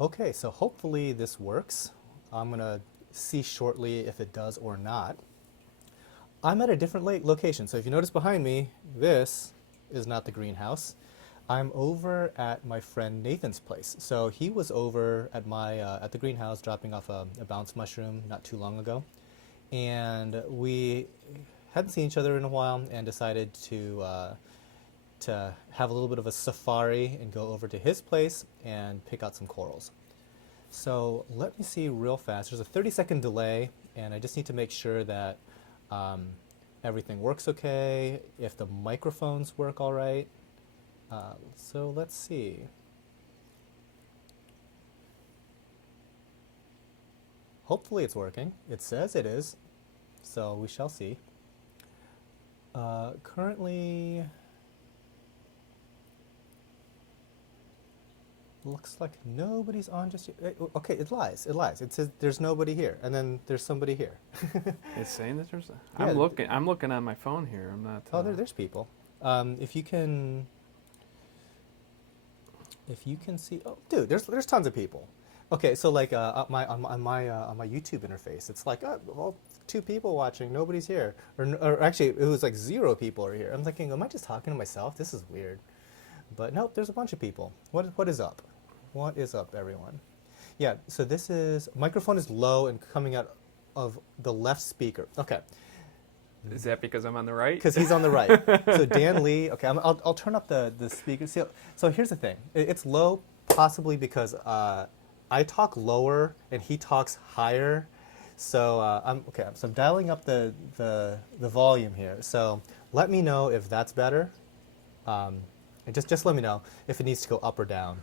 Okay, so hopefully this works. I'm gonna see shortly if it does or not. I'm at a different location, so if you notice behind me, this is not the greenhouse. I'm over at my friend Nathan's place. So he was over at my at the greenhouse dropping off a bounce mushroom not too long ago, and we hadn't seen each other in a while and decided to have a little bit of a safari and go over to his place and pick out some corals. So let me see real fast. There's a 30-second delay, and I just need to make sure that um, everything works okay, if the microphones work all right. So let's see. Hopefully it's working. It says it is, so we shall see. Currently, looks like nobody's on just yet. Okay, it lies. It lies. It says there's nobody here, and then there's somebody here. It's saying that there's. Yeah. I'm looking on my phone here. I'm not. Oh, there's people. If you can, see. Oh, dude, there's tons of people. Okay, so like on my YouTube interface, it's like well, 2 people watching, nobody's here, or actually it was like 0 people are here. I'm thinking, am I just talking to myself? This is weird. But nope, there's a bunch of people. What is up? What is up, everyone? Yeah, so this is, microphone is low and coming out of the left speaker. Okay. Is that because I'm on the right? Because he's on the right. So Dan Lee, okay, I'll turn up the speaker. So here's the thing. It's low possibly because I talk lower and he talks higher. So I'm dialing up the volume here. So let me know if that's better. And just let me know if it needs to go up or down.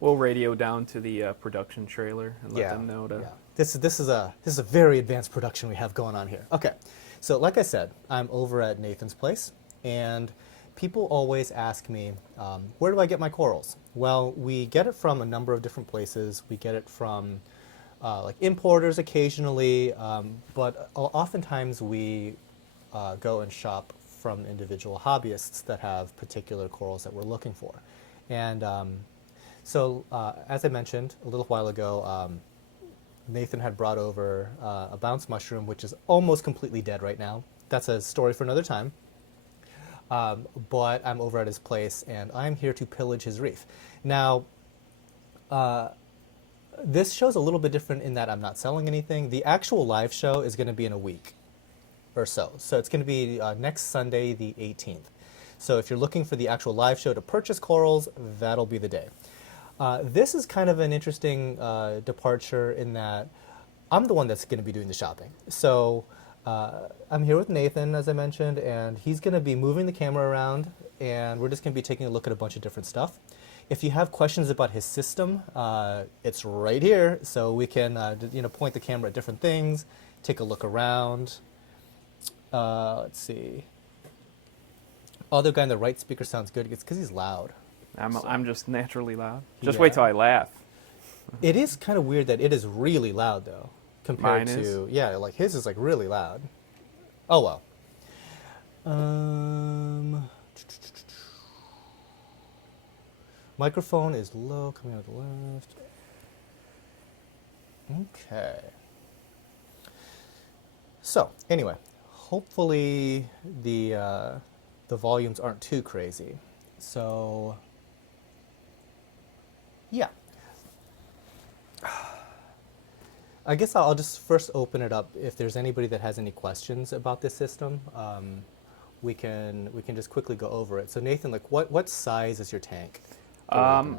We'll radio down to the production trailer and let them know to. Yeah. This is a very advanced production we have going on here. Okay, so like I said, I'm over at Nathan's place, and people always ask me, where do I get my corals? Well, we get it from a number of different places. We get it from like importers occasionally, but oftentimes we go and shop from individual hobbyists that have particular corals that we're looking for. And so, as I mentioned a little while ago, Nathan had brought over a bounce mushroom, which is almost completely dead right now. That's a story for another time. But I'm over at his place, and I'm here to pillage his reef. Now, this show's a little bit different in that I'm not selling anything. The actual live show is going to be in a week or so. So it's going to be next Sunday, the 18th. So if you're looking for the actual live show to purchase corals, that'll be the day. This is kind of an interesting departure in that I'm the one that's going to be doing the shopping. So I'm here with Nathan, as I mentioned, and he's going to be moving the camera around, and we're just going to be taking a look at a bunch of different stuff. If you have questions about his system, it's right here, so we can point the camera at different things, take a look around. Let's see. Other guy in the right speaker sounds good. It's because he's loud. I'm just naturally loud. Just Yeah. wait till I laugh. It is kind of weird that it is really loud though, compared Mine to is? yeah, like his is like really loud. Oh well. Microphone is low, coming out of the left. Okay. So anyway, hopefully the volumes aren't too crazy. So yeah. I guess I'll just first open it up. If there's anybody that has any questions about this system, we can just quickly go over it. So Nathan, like what size is your tank?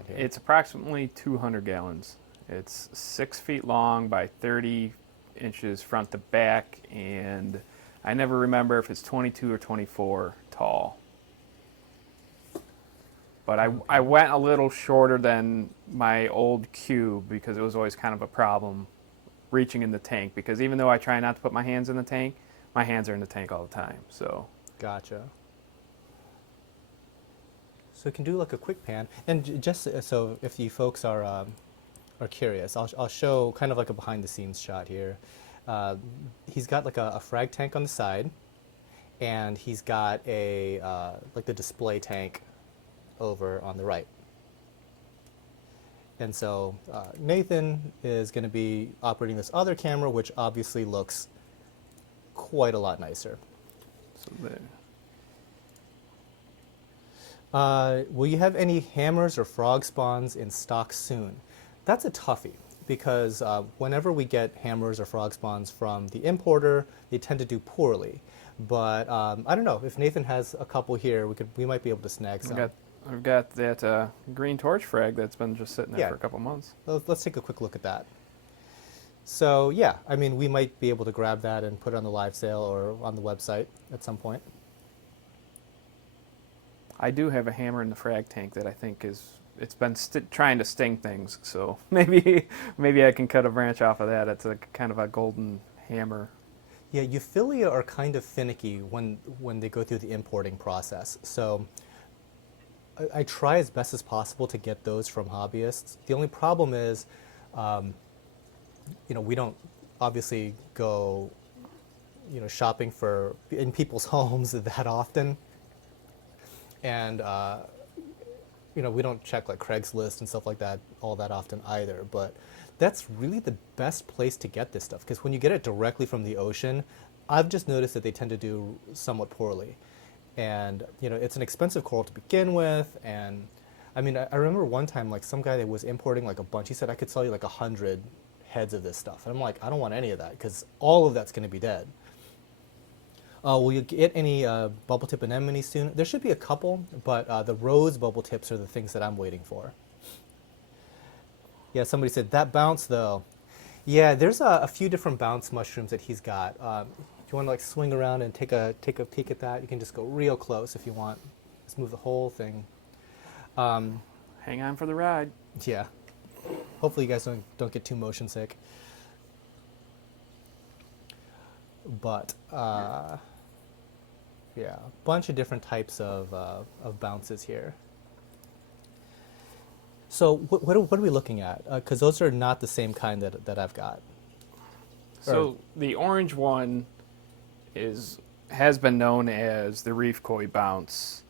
It's approximately 200 gallons. It's 6 feet long by 30 inches front to back, and I never remember if it's 22 or 24 tall. But I went a little shorter than my old cube because it was always kind of a problem reaching in the tank, because even though I try not to put my hands in the tank, my hands are in the tank all the time. So Gotcha. So we can do like a quick pan, and just so if you folks are curious, I'll show kind of like a behind the scenes shot here. He's got like a frag tank on the side, and he's got a like the display tank over on the right. And so Nathan is going to be operating this other camera, which obviously looks quite a lot nicer. So there. Will you have any hammers or frog spawns in stock soon? That's a toughie because whenever we get hammers or frog spawns from the importer, they tend to do poorly. But I don't know if Nathan has a couple here, we might be able to snag some. I've got that green torch frag that's been just sitting there Yeah. for a couple months. Let's take a quick look at that. So yeah, I mean, we might be able to grab that and put it on the live sale or on the website at some point. I do have a hammer in the frag tank that I think it's been trying to sting things. So maybe I can cut a branch off of that. It's a kind of a golden hammer. Yeah, Euphilia are kind of finicky when they go through the importing process. So I try as best as possible to get those from hobbyists. The only problem is, we don't obviously go, shopping in people's homes that often. And, we don't check like Craigslist and stuff like that all that often either. But that's really the best place to get this stuff because when you get it directly from the ocean, I've just noticed that they tend to do somewhat poorly. And, it's an expensive coral to begin with. And I mean, I remember one time, like some guy that was importing like a bunch, he said, I could sell you like 100 heads of this stuff. And I'm like, I don't want any of that because all of that's going to be dead. Will you get any bubble tip anemones soon? There should be a couple, but the rose bubble tips are the things that I'm waiting for. Yeah, somebody said, that bounce though. Yeah, there's a few different bounce mushrooms that he's got. If you want to like swing around and take a peek at that, you can just go real close if you want. Just move the whole thing. Hang on for the ride. Yeah. Hopefully you guys don't get too motion sick. But yeah, a bunch of different types of bounces here. So what are we looking at? Because those are not the same kind that I've got. So the orange one has been known as the reef koi bounce,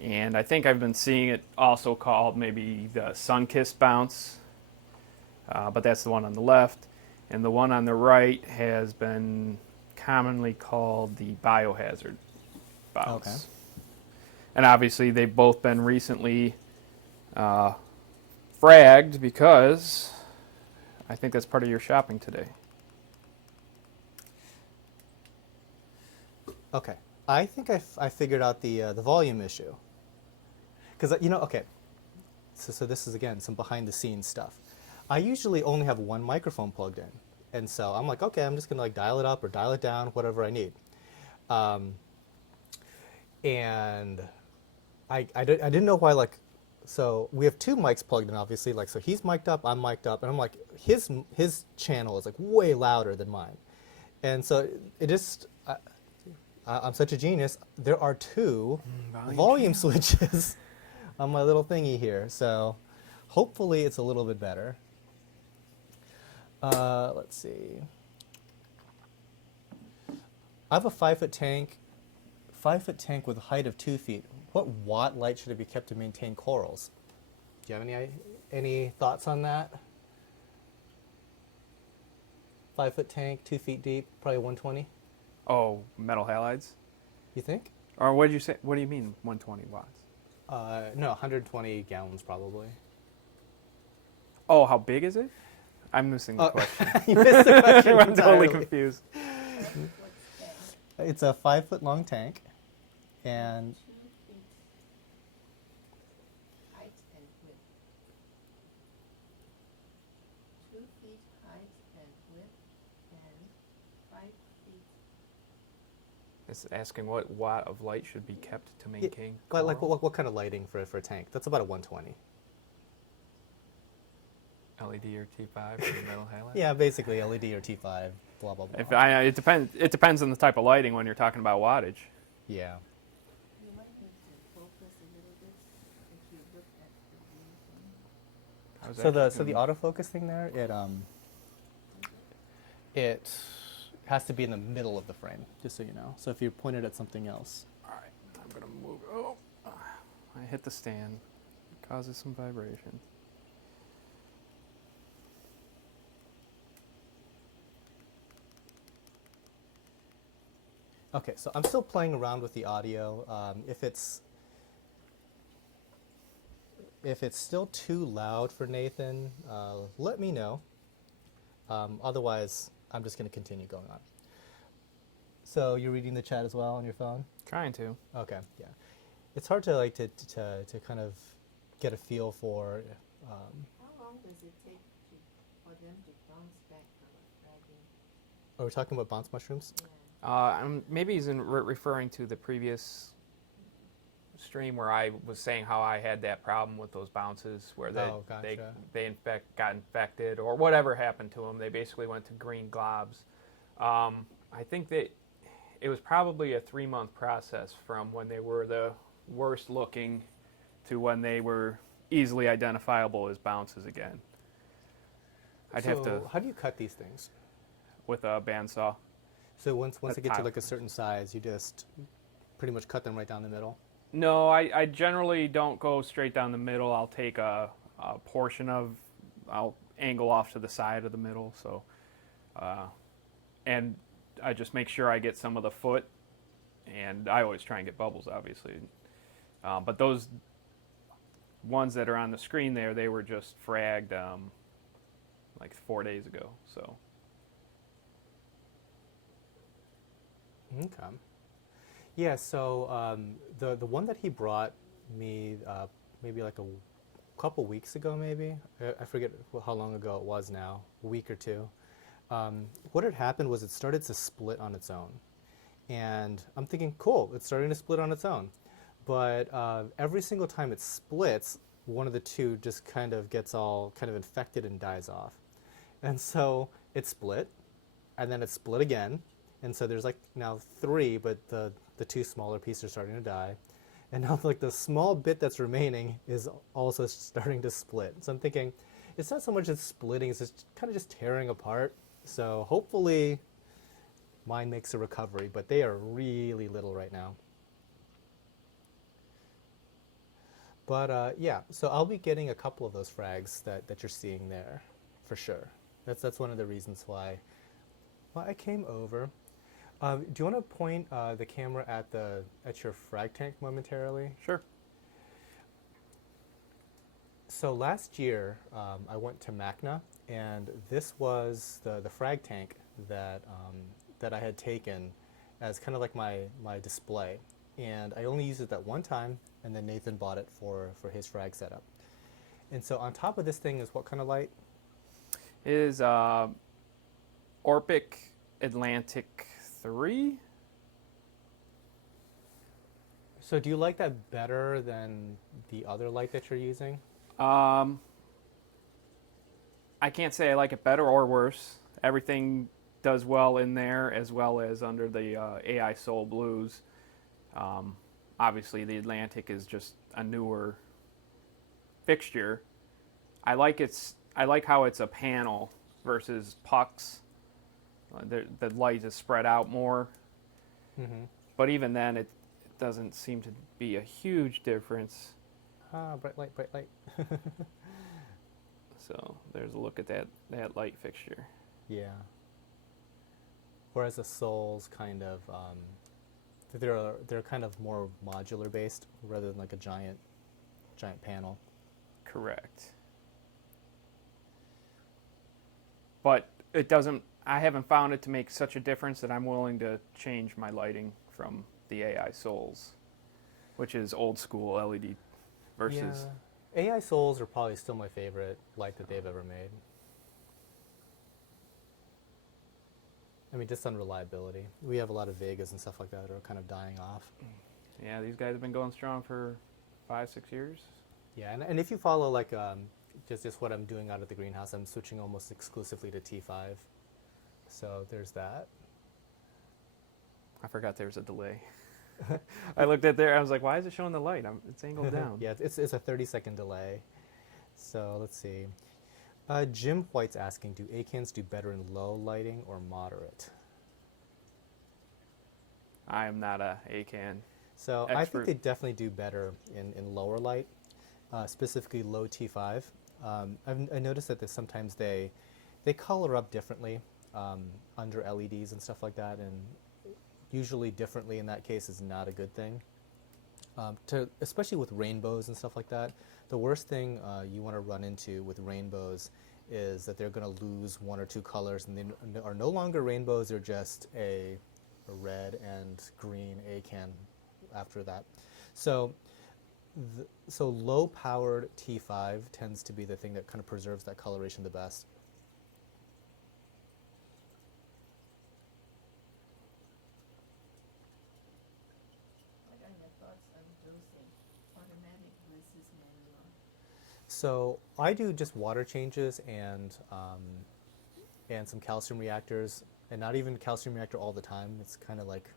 and I think I've been seeing it also called maybe the sun-kissed bounce, but that's the one on the left, and the one on the right has been commonly called the biohazard bounce. Okay. And obviously they've both been recently fragged because I think that's part of your shopping today. Okay, I think I figured out the volume issue. Because okay, so this is again some behind the scenes stuff. I usually only have one microphone plugged in, and so I'm like, okay, I'm just gonna like dial it up or dial it down, whatever I need. And I didn't know why like. So we have two mics plugged in, obviously. Like, so he's mic'd up, I'm mic'd up, and I'm like, his channel is like way louder than mine, and so it just. I'm such a genius. There are two volume switches on my little thingy here, so hopefully it's a little bit better. Let's see. I have a 5-foot tank, 5-foot tank with a height of 2 feet. What watt light should it be kept to maintain corals? Do you have any thoughts on that? 5-foot tank, 2 feet deep, probably 120. Oh, metal halides? You think? Or what did you say? What do you mean 120 watts? No, 120 gallons probably. Oh, how big is it? I'm missing the question. You missed the question. I'm totally entirely. confused. It's a 5-foot long tank, and 2 feet height and width. 2 feet height and width and 5 feet. It's asking what watt of light should be kept to maintain. like coral. what kind of lighting for a tank? That's about a 120. LED or T5 for the metal halide? Yeah, basically LED or T5, blah blah blah. It depends. It depends on the type of lighting when you're talking about wattage. Yeah. You might need to focus a little bit if you look at the green one. I was So the actually autofocus thing there, it has to be in the middle of the frame, just so you know. So if you point it at something else. All right, I'm gonna move. Oh, I hit the stand. It causes some vibration. Okay, so I'm still playing around with the audio. If it's still too loud for Nathan, let me know. Otherwise, I'm just going to continue going on. So you're reading the chat as well on your phone? Trying to. Okay, yeah. It's hard to like to kind of get a feel for. How long does it take for them to bounce back from a fragging? Are we talking about bounce mushrooms? Yeah. Maybe he's referring to the previous stream where I was saying how I had that problem with those bounces where Gotcha. they got infected or whatever happened to them. They basically went to green globs. I think that it was probably a 3-month process from when they were the worst looking to when they were easily identifiable as bounces again. I'd have to How do you cut these things? with a bandsaw. So once A they get to tile. like a certain size, you just pretty much cut them right down the middle. No, I generally don't go straight down the middle. I'll take a portion of, I'll angle off to the side of the middle. So, and I just make sure I get some of the foot, and I always try and get bubbles, obviously. But those ones that are on the screen there, they were just fragged like 4 days ago. So. Okay. Yeah, so the one that he brought me maybe like a couple weeks ago, maybe I forget how long ago it was now, a week or two. What had happened was it started to split on its own, and I'm thinking, cool, it's starting to split on its own. But every single time it splits, one of the two just kind of gets all kind of infected and dies off. And so it split, and then it split again. And so there's like now 3, but the 2 smaller pieces are starting to die. And now like the small bit that's remaining is also starting to split. So I'm thinking, it's not so much as splitting, it's just kind of just tearing apart. So hopefully mine makes a recovery, but they are really little right now. But yeah, so I'll be getting a couple of those frags that you're seeing there, for sure. That's one of the reasons why I came over. Do you want to point the camera at your frag tank momentarily? Sure. So last year, I went to Macna, and this was the frag tank that I had taken as kind of like my display. And I only used it that one time, and then Nathan bought it for his frag setup. And so on top of this thing is what kind of light? It is Orpic Atlantic 3. So do you like that better than the other light that you're using? I can't say I like it better or worse. Everything does well in there as well as under the AI Soul Blues. Obviously, the Atlantic is just a newer fixture. I like how it's a panel versus pucks. The light is spread out more. Mm-hmm. But even then, it doesn't seem to be a huge difference. Ah, bright light, bright light. So there's a look at that light fixture. Yeah. Whereas the Souls kind of, they're kind of more modular based rather than like a giant panel. Correct. But it doesn't. I haven't found it to make such a difference that I'm willing to change my lighting from the AI Souls, which is old school LED versus. Yeah. AI Souls are probably still my favorite light that they've ever made. I mean, just on reliability. We have a lot of Vegas and stuff like that that are kind of dying off. Yeah, these guys have been going strong for 5-6 years. Yeah, and if you follow like just what I'm doing out of the greenhouse, I'm switching almost exclusively to T5. So there's that. I forgot there was a delay. I looked at there. I was like, "Why is it showing the light? It's angled down." Yeah, it's a 30-second delay. So let's see. Jim White's asking, do ACANs do better in low lighting or moderate? I am not a ACAN. So I think Expert. they definitely do better in lower light, specifically low T5. I noticed that sometimes they color up differently under LEDs and stuff like that, and usually differently in that case is not a good thing. Especially with rainbows and stuff like that, the worst thing you want to run into with rainbows is that they're going to lose one or two colors, and they are no longer rainbows. They're just a red and green acan after that. So, so low-powered T5 tends to be the thing that kind of preserves that coloration the best. What are your thoughts on dosing, automatic versus manual? So I do just water changes and some calcium reactors, and not even calcium reactor all the time. It's kind of like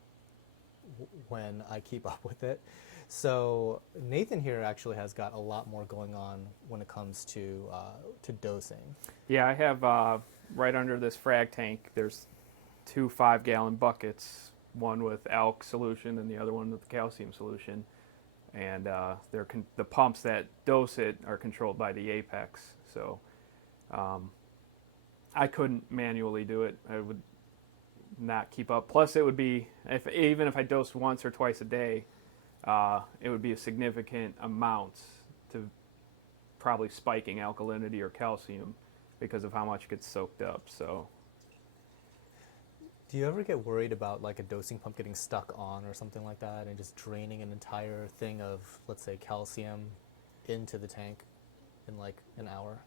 when I keep up with it. So Nathan here actually has got a lot more going on when it comes to dosing. Yeah, I have right under this frag tank, there's 2 5-gallon buckets, one with alk solution and the other one with calcium solution. And the pumps that dose it are controlled by the Apex. So I couldn't manually do it. I would not keep up. Plus, it would be, even if I dosed once or twice a day, it would be a significant amount to probably spiking alkalinity or calcium because of how much gets soaked up. So, Do you ever get worried about like a dosing pump getting stuck on or something like that and just draining an entire thing of, let's say, calcium into the tank in like an hour?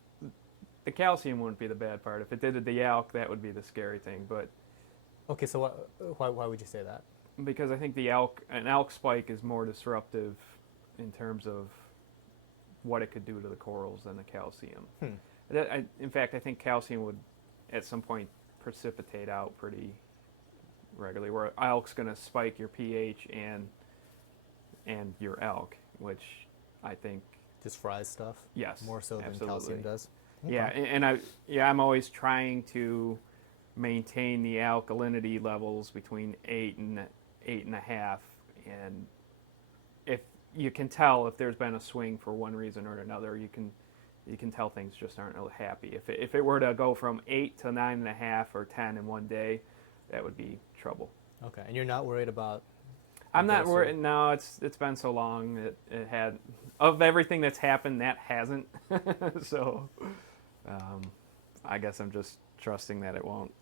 the calcium wouldn't be the bad part. If it did the alk, that would be the scary thing. But Okay, so why would you say that? because I think an alk spike is more disruptive in terms of what it could do to the corals than the calcium. In fact, I think calcium would at some point precipitate out pretty regularly, where alk's going to spike your pH and your alk, which I think Just fries stuff? yes, More so than absolutely. calcium does? Yeah, Okay. I'm always trying to maintain the alkalinity levels between 8 and 8.5, and if you can tell if there's been a swing for one reason or another, you can tell things just aren't happy. If it were to go from 8 to 9.5 or 10 in one day, that would be trouble. Okay, and you're not worried about... I'm not dosing? worried. No, it's been so long. It had, of everything that's happened, that hasn't. So, I guess I'm just trusting that it won't.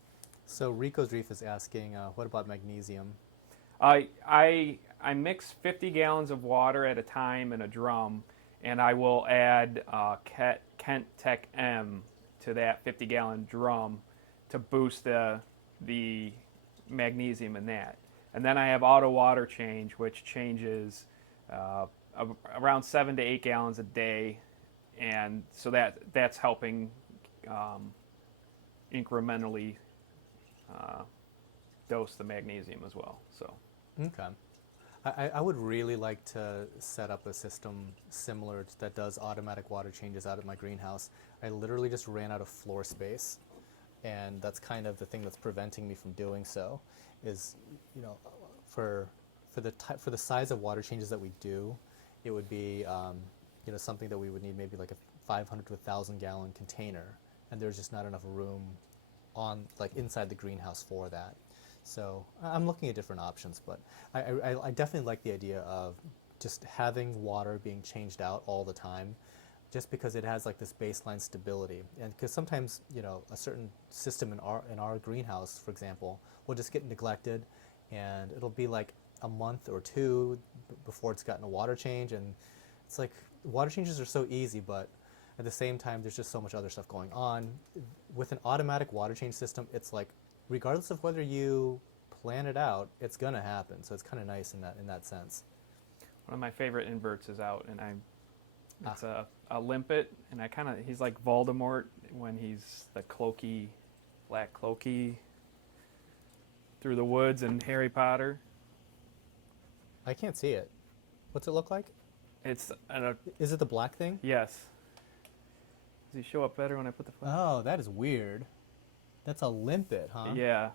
So Rico's Reef is asking, what about magnesium? I mix 50 gallons of water at a time in a drum, and I will add Kent Tech M to that 50-gallon drum to boost the magnesium in that. And then I have auto water change, which changes around 7 to 8 gallons a day, and so that's helping incrementally dose the magnesium as well. So. Okay. I would really like to set up a system similar that does automatic water changes out at my greenhouse. I literally just ran out of floor space, and that's kind of the thing that's preventing me from doing so. Is, you know, for the size of water changes that we do, it would be you know, something that we would need maybe like a 500 to 1,000 gallon container, and there's just not enough room on like inside the greenhouse for that. So I'm looking at different options, but I definitely like the idea of just having water being changed out all the time, just because it has like this baseline stability. And because sometimes, you know, a certain system in our greenhouse, for example, will just get neglected, and it'll be like a month or two before it's gotten a water change. And it's like water changes are so easy, but at the same time, there's just so much other stuff going on. With an automatic water change system, it's like, regardless of whether you plan it out, it's gonna happen. So it's kind of nice in that sense. One of my favorite inverts is out, and it's a limpet, and he's like Voldemort when he's the black cloaky through the woods in Harry Potter. I can't see it. What's it look like? It's Is it the black thing? yes. Does he show up better when I put the flash? Oh, that is weird. That's a limpet, huh? Yeah.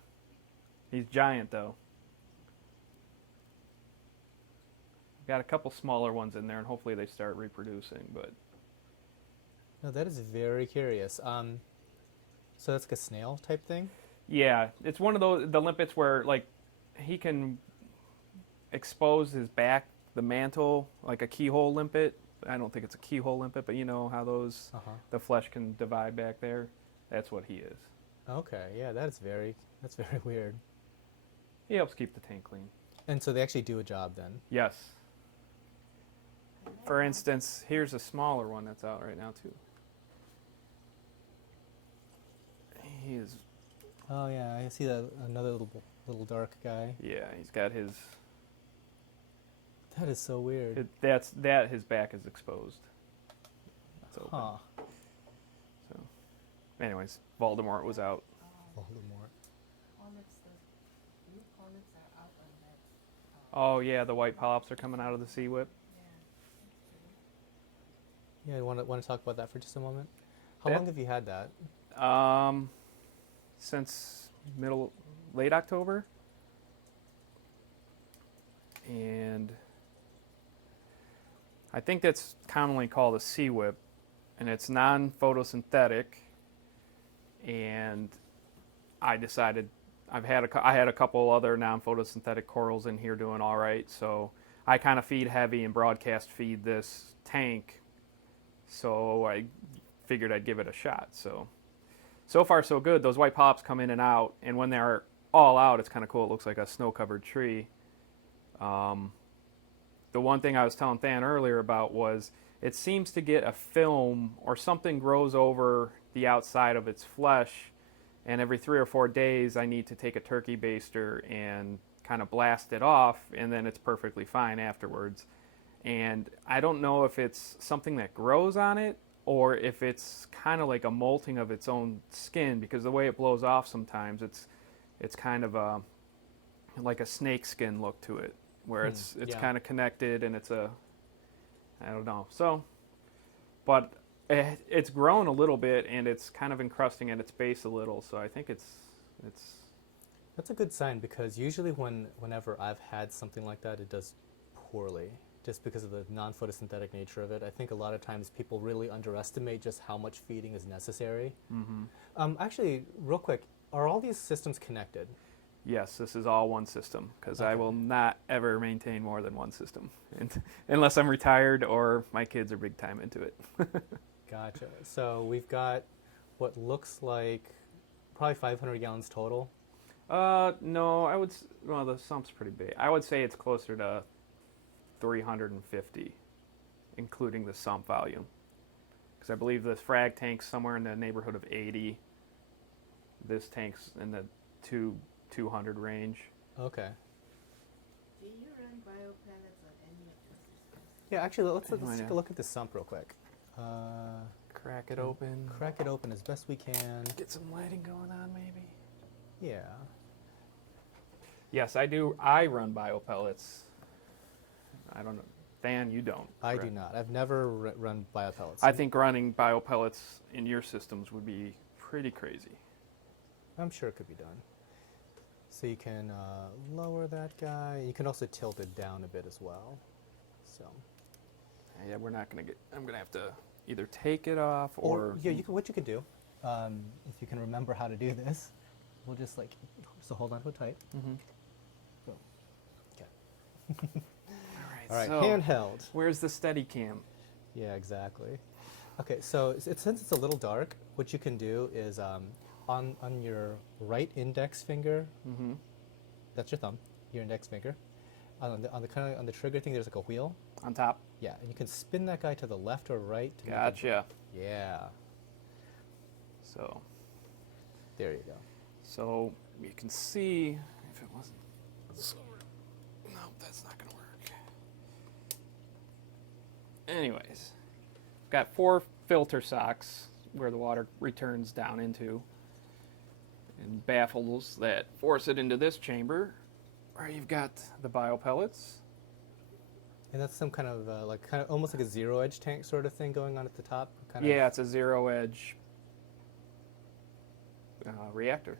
He's giant though. Got a couple smaller ones in there, and hopefully they start reproducing. But No, that is very curious. So that's like a snail type thing? yeah, it's one of the limpets where like he can expose his back, the mantle, like a keyhole limpet. I don't think it's a keyhole limpet, but you know how those the flesh can divide back there. That's what he is. Okay, yeah, that's very weird. He helps keep the tank clean. And so they actually do a job then. Yes. For instance, here's a smaller one that's out right now too. He is. Oh yeah, I see that another little dark guy. Yeah, he's got his. That is so weird. His back is exposed. That's open. Huh. So, anyways, Voldemort was out. Voldemort. Polyps, the blue polyps are out on that. Oh yeah, the white polyps are coming out of the sea whip. Yeah. Yeah, I want to talk about that for just a moment. How Yeah. long have you had that? Since late October, and I think that's commonly called a sea whip, and it's non-photosynthetic. And I decided I had a couple other non-photosynthetic corals in here doing all right, so I kind of feed heavy and broadcast feed this tank. So I figured I'd give it a shot. So far so good. Those white polyps come in and out, and when they're all out, it's kind of cool. It looks like a snow-covered tree. The one thing I was telling Than earlier about was it seems to get a film or something grows over the outside of its flesh, and every 3 or 4 days I need to take a turkey baster and kind of blast it off, and then it's perfectly fine afterwards. And I don't know if it's something that grows on it or if it's kind of like a molting of its own skin, because the way it blows off sometimes it's kind of like a snake skin look to it, where it's yeah. kind of connected, and I don't know. So, but it's grown a little bit, and it's kind of encrusting at its base a little. So I think it's. That's a good sign, because usually whenever I've had something like that, it does poorly, just because of the non-photosynthetic nature of it. I think a lot of times people really underestimate just how much feeding is necessary. Mm-hmm. Actually, real quick, are all these systems connected? Yes, this is all one system, because I Okay. will not ever maintain more than one system, unless I'm retired or my kids are big time into it. Gotcha. So we've got what looks like probably 500 gallons total. No, well, the sump's pretty big. I would say it's closer to 350, including the sump volume. Because I believe the frag tank's somewhere in the neighborhood of 80. This tank's in the 200 range. Okay. Do you run biopellets on any of your systems? Yeah, actually, let's Why take not? a look at this sump real quick. Crack it open. Crack it open as best we can. Get some lighting going on, maybe. Yeah. Yes, I do. I run biopellets. I don't know. Dan, you don't. I do correct? not. I've never run biopellets. I think running biopellets in your systems would be pretty crazy. I'm sure it could be done. So you can lower that guy. You can also tilt it down a bit as well. So. Yeah, we're not going to get. I'm going to have to either take it off or. Yeah, what you could do, if you can remember how to do this, we'll just so hold on to it tight. Mm-hmm. Boom. Okay. All All right, so handheld. Where's the steady cam? Yeah, exactly. Okay, so since it's a little dark, what you can do is on your right index finger, Mm-hmm. that's your thumb, your index finger, on the trigger thing, there's like a wheel. On top. Yeah, and you can spin that guy to the left or right. To make it- Gotcha. Yeah, So there you go. So you can see if it wasn't silver. No, that's not going to work. Anyways, got 4 filter socks where the water returns down into, and baffles that force it into this chamber where you've got the biopellets. And that's some kind of almost like a zero edge tank sort of thing going on at the top. Yeah, it's a zero edge reactor.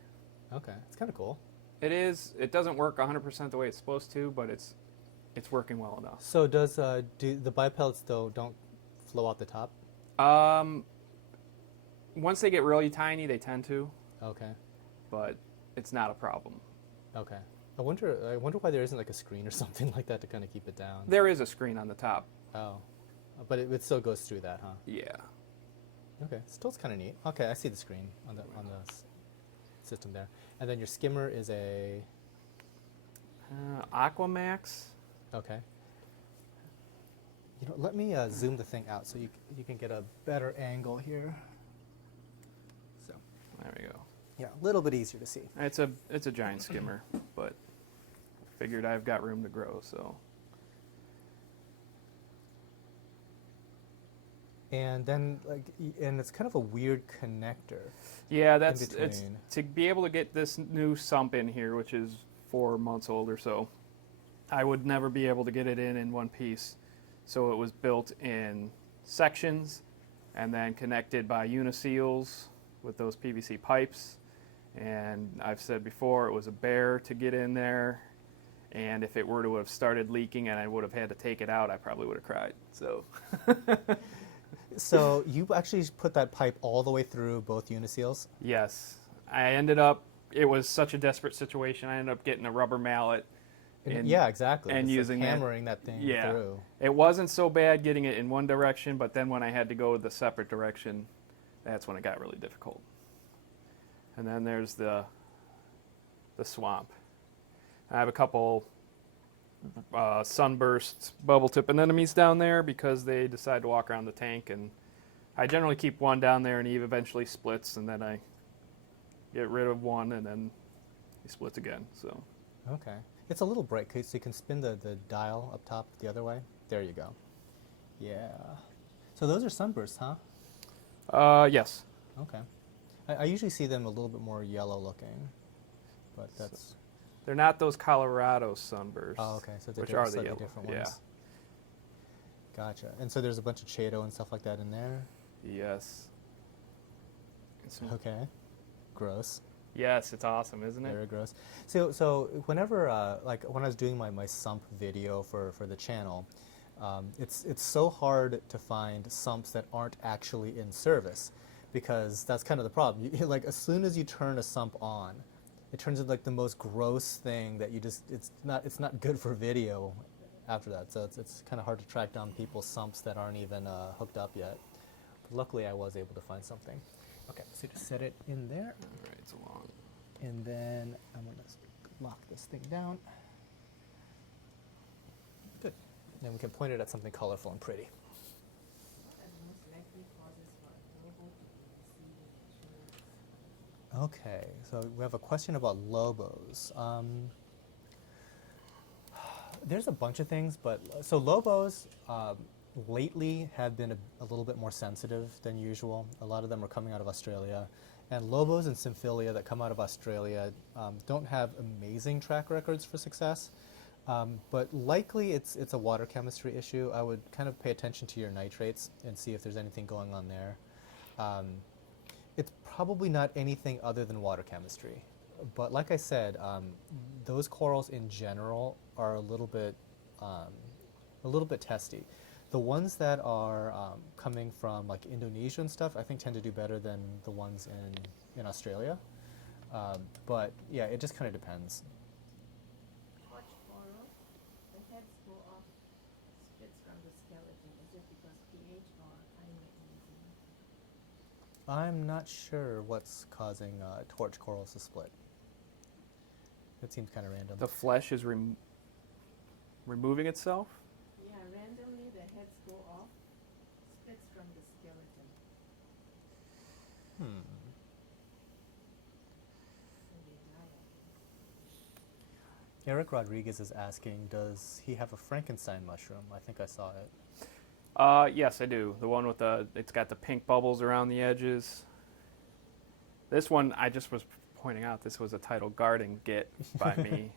Okay, it's kind of cool. It is. It doesn't work 100% the way it's supposed to, but it's working well enough. So do the bipellets though don't flow out the top? Once they get really tiny, they tend to, Okay. but it's not a problem. Okay. I wonder why there isn't like a screen or something like that to kind of keep it down. There is a screen on the top. Oh, but it still goes through that, huh? Yeah. Okay, still it's kind of neat. Okay, I see the screen on the system there, and then your skimmer is a Aquamax. okay. You know, let me zoom the thing out so you can get a better angle here. So There we go. yeah, a little bit easier to see. It's a giant skimmer, but figured I've got room to grow, so. And then and it's kind of a weird connector. Yeah, in it's between. to be able to get this new sump in here, which is 4 months old or so. I would never be able to get it in one piece, so it was built in sections, and then connected by uniseals with those PVC pipes. And I've said before, it was a bear to get in there, and if it were to have started leaking and I would have had to take it out, I probably would have cried. So. So you actually put that pipe all the way through both uniseals? Yes. I ended up, it was such a desperate situation, I ended up getting a rubber mallet. Yeah, exactly. And it's using like hammering that thing Yeah. through. It wasn't so bad getting it in one direction, but then when I had to go the separate direction, that's when it got really difficult. And then there's the swamp. I have a couple sunburst bubble tip anemones down there because they decide to walk around the tank, and I generally keep one down there, and he eventually splits, and then I get rid of one, and then he splits again. So Okay. It's a little bright, so you can spin the dial up top the other way. There you go. Yeah. So those are sunbursts, huh? yes. Okay. I usually see them a little bit more yellow looking, but that's... They're not those Colorado sunbursts. Oh, okay. So they're which are the slightly yellow. different Yeah. ones. Gotcha. And so there's a bunch of Chaeto and stuff like that in there? Yes. It's, Okay. Gross. yes, it's awesome, isn't it? Very gross. So whenever, like when I was doing my sump video for the channel, it's so hard to find sumps that aren't actually in service, because that's kind of the problem. Like as soon as you turn a sump on, it turns into like the most gross thing that it's not good for video after that. So it's kind of hard to track down people's sumps that aren't even hooked up yet. But luckily I was able to find something. Okay, so just set it in there. All right, it's along. And then I'm going to lock this thing down. Good. Then we can point it at something colorful and pretty. What are the most likely causes for a lobo to be receiving insurance? Okay, so we have a question about lobos. There's a bunch of things, but so lobos lately have been a little bit more sensitive than usual. A lot of them are coming out of Australia. And lobos and symphilia that come out of Australia don't have amazing track records for success. But likely it's a water chemistry issue. I would kind of pay attention to your nitrates and see if there's anything going on there. It's probably not anything other than water chemistry. But like I said, those corals in general are a little bit testy. The ones that are coming from like Indonesia and stuff, I think tend to do better than the ones in Australia. But yeah, it just kind of depends. Torch coral, the heads go off, spits from the skeleton. Is it because pH or iron magnesium? I'm not sure what's causing torch corals to split. It seems kind of random. The flesh is removing itself. Yeah, randomly the heads go off, spits from the skeleton. Hmm. And they die, I think. Eric Rodriguez is asking, does he have a Frankenstein mushroom? I think I saw it. Yes, I do. The one with it's got the pink bubbles around the edges. This one, I just was pointing out, this was a Tidal garden get by me.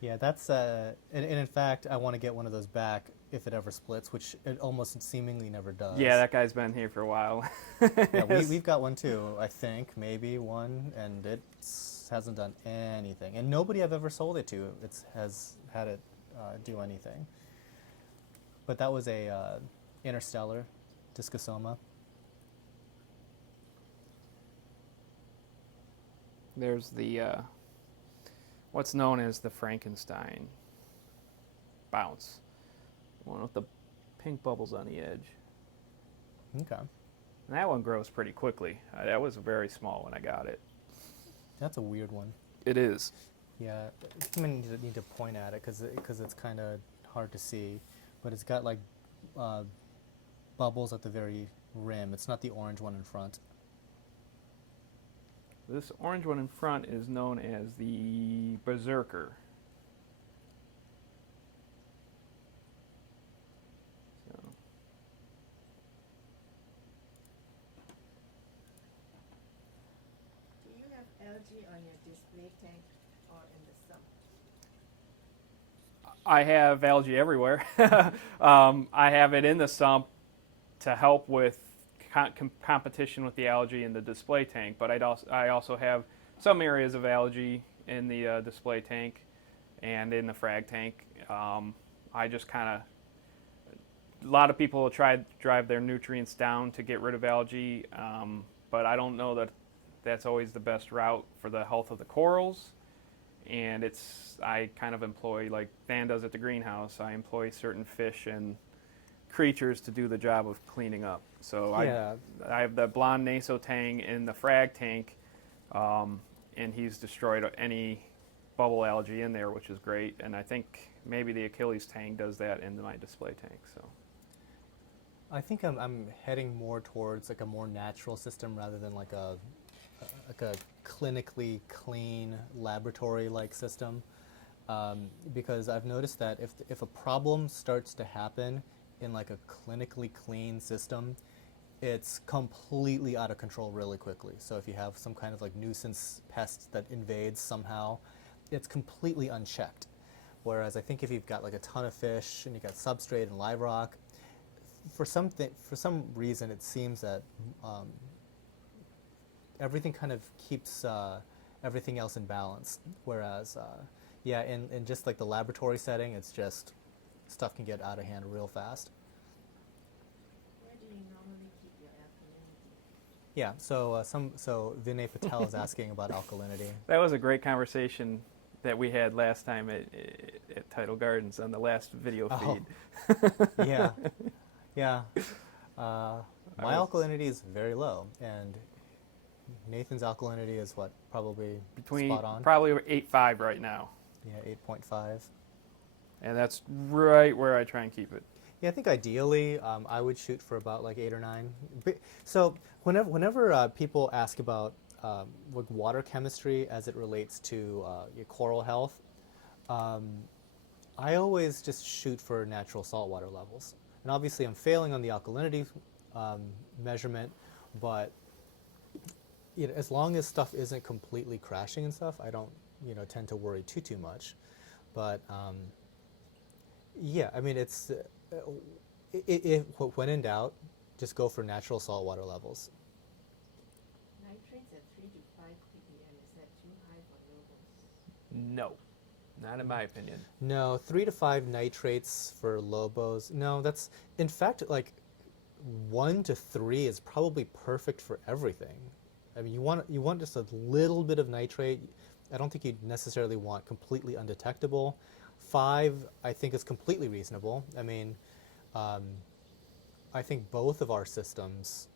Yeah, that's, and in fact, I want to get one of those back if it ever splits, which it almost seemingly never does. Yeah, that guy's been here for a while. Yeah, we've got one too, I think, maybe one, and it hasn't done anything. And nobody I've ever sold it to has had it do anything. But that was a interstellar discosoma. There's the what's known as the Frankenstein bounce. One with the pink bubbles on the edge. Okay. And that one grows pretty quickly. That was very small when I got it. That's a weird one. It is. Yeah, I'm gonna need to point at it because it's kind of hard to see, but it's got like bubbles at the very rim. It's not the orange one in front. This orange one in front is known as the Berserker. So, Do you have algae on your display tank or in the sump? I have algae everywhere. I have it in the sump to help with competition with the algae in the display tank, but I also have some areas of algae in the display tank and in the frag tank. I just kind of, a lot of people will try to drive their nutrients down to get rid of algae, but I don't know that that's always the best route for the health of the corals. And I kind of employ, like Dan does at the greenhouse, I employ certain fish and creatures to do the job of cleaning up. So Yeah. I have the blonde nasotang in the frag tank, and he's destroyed any bubble algae in there, which is great. And I think maybe the Achilles tang does that in my display tank. So I think I'm heading more towards like a more natural system rather than like a clinically clean laboratory-like system, because I've noticed that if a problem starts to happen in like a clinically clean system, it's completely out of control really quickly. So if you have some kind of like nuisance pest that invades somehow, it's completely unchecked. Whereas I think if you've got like a ton of fish and you've got substrate and live rock, for some reason it seems that everything kind of keeps everything else in balance. Whereas, yeah, in just like the laboratory setting, it's just stuff can get out of hand real fast. Where do you normally keep your alkalinity? Yeah, so Vinay Patel is asking about alkalinity. that was a great conversation that we had last time at Tidal Gardens on the last video Oh. feed. Yeah, yeah. My alkalinity is very low, and Nathan's alkalinity is what, probably Between spot on? probably 8.5 right now. Yeah, 8.5. And that's right where I try and keep it. Yeah, I think ideally I would shoot for about like 8 or 9. So whenever people ask about like water chemistry as it relates to your coral health, I always just shoot for natural saltwater levels. And obviously I'm failing on the alkalinity measurement, but as long as stuff isn't completely crashing and stuff, I don't tend to worry too much. But yeah, I mean when in doubt, just go for natural saltwater levels. Nitrates at 3 to 5 ppm, is that too high for lobos? No, not in my opinion. No, 3 to 5 nitrates for Lobos. No, that's in fact like 1 to 3 is probably perfect for everything. I mean, you want just a little bit of nitrate. I don't think you necessarily want completely undetectable. 5, I think, is completely reasonable. I mean, I think both of our systems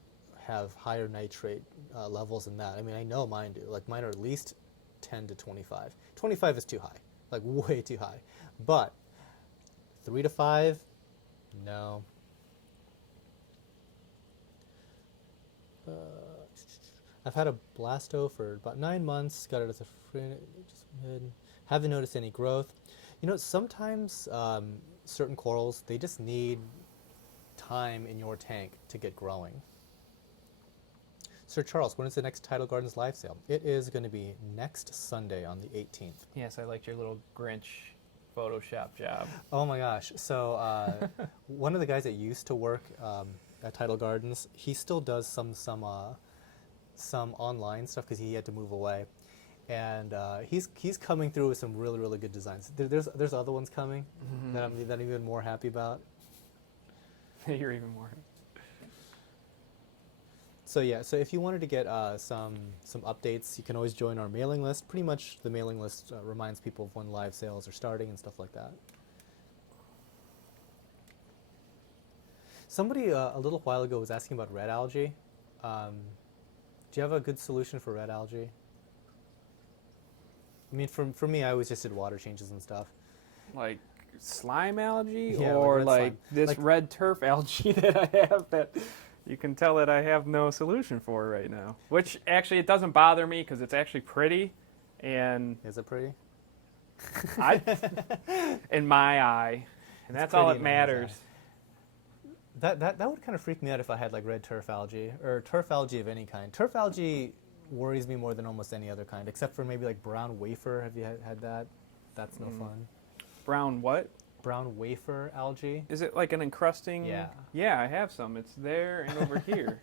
have higher nitrate levels than that. I mean, I know mine do. Like mine are at least 10 to 25. 25 is too high, like way too high. But 3 to 5, no. I've had a blasto for about 9 months. Got it as a friend. Haven't noticed any growth. Sometimes certain corals, they just need time in your tank to get growing. Sir Charles, when is the next Tidal Gardens live sale? It is going to be next Sunday on the 18th. Yes, I liked your little Grinch Photoshop job. Oh my gosh. So one of the guys that used to work at Tidal Gardens, he still does some online stuff because he had to move away. And he's coming through with some really good designs. There's other ones coming that I'm even more happy about. You're even more. So yeah, so if you wanted to get some updates, you can always join our mailing list. Pretty much the mailing list reminds people of when live sales are starting and stuff like that. Somebody a little while ago was asking about red algae. Do you have a good solution for red algae? I mean, for me, I always just did water changes and stuff. Like slime algae, Yeah, like or red like slime. this Like- red turf algae that I have that you can tell that I have no solution for right now. Which actually it doesn't bother me because it's actually pretty, and Is it pretty? I, in my eye, and It's that's all pretty that in Anna's matters. That would kind of freak me out if I had like red turf algae or turf algae of any kind. Turf algae worries me more than almost any other kind, except for maybe like brown wafer. Have you had that? That's no fun. Brown what? Brown wafer algae. Is it like an encrusting? Yeah. Yeah, I have some. It's there and over here.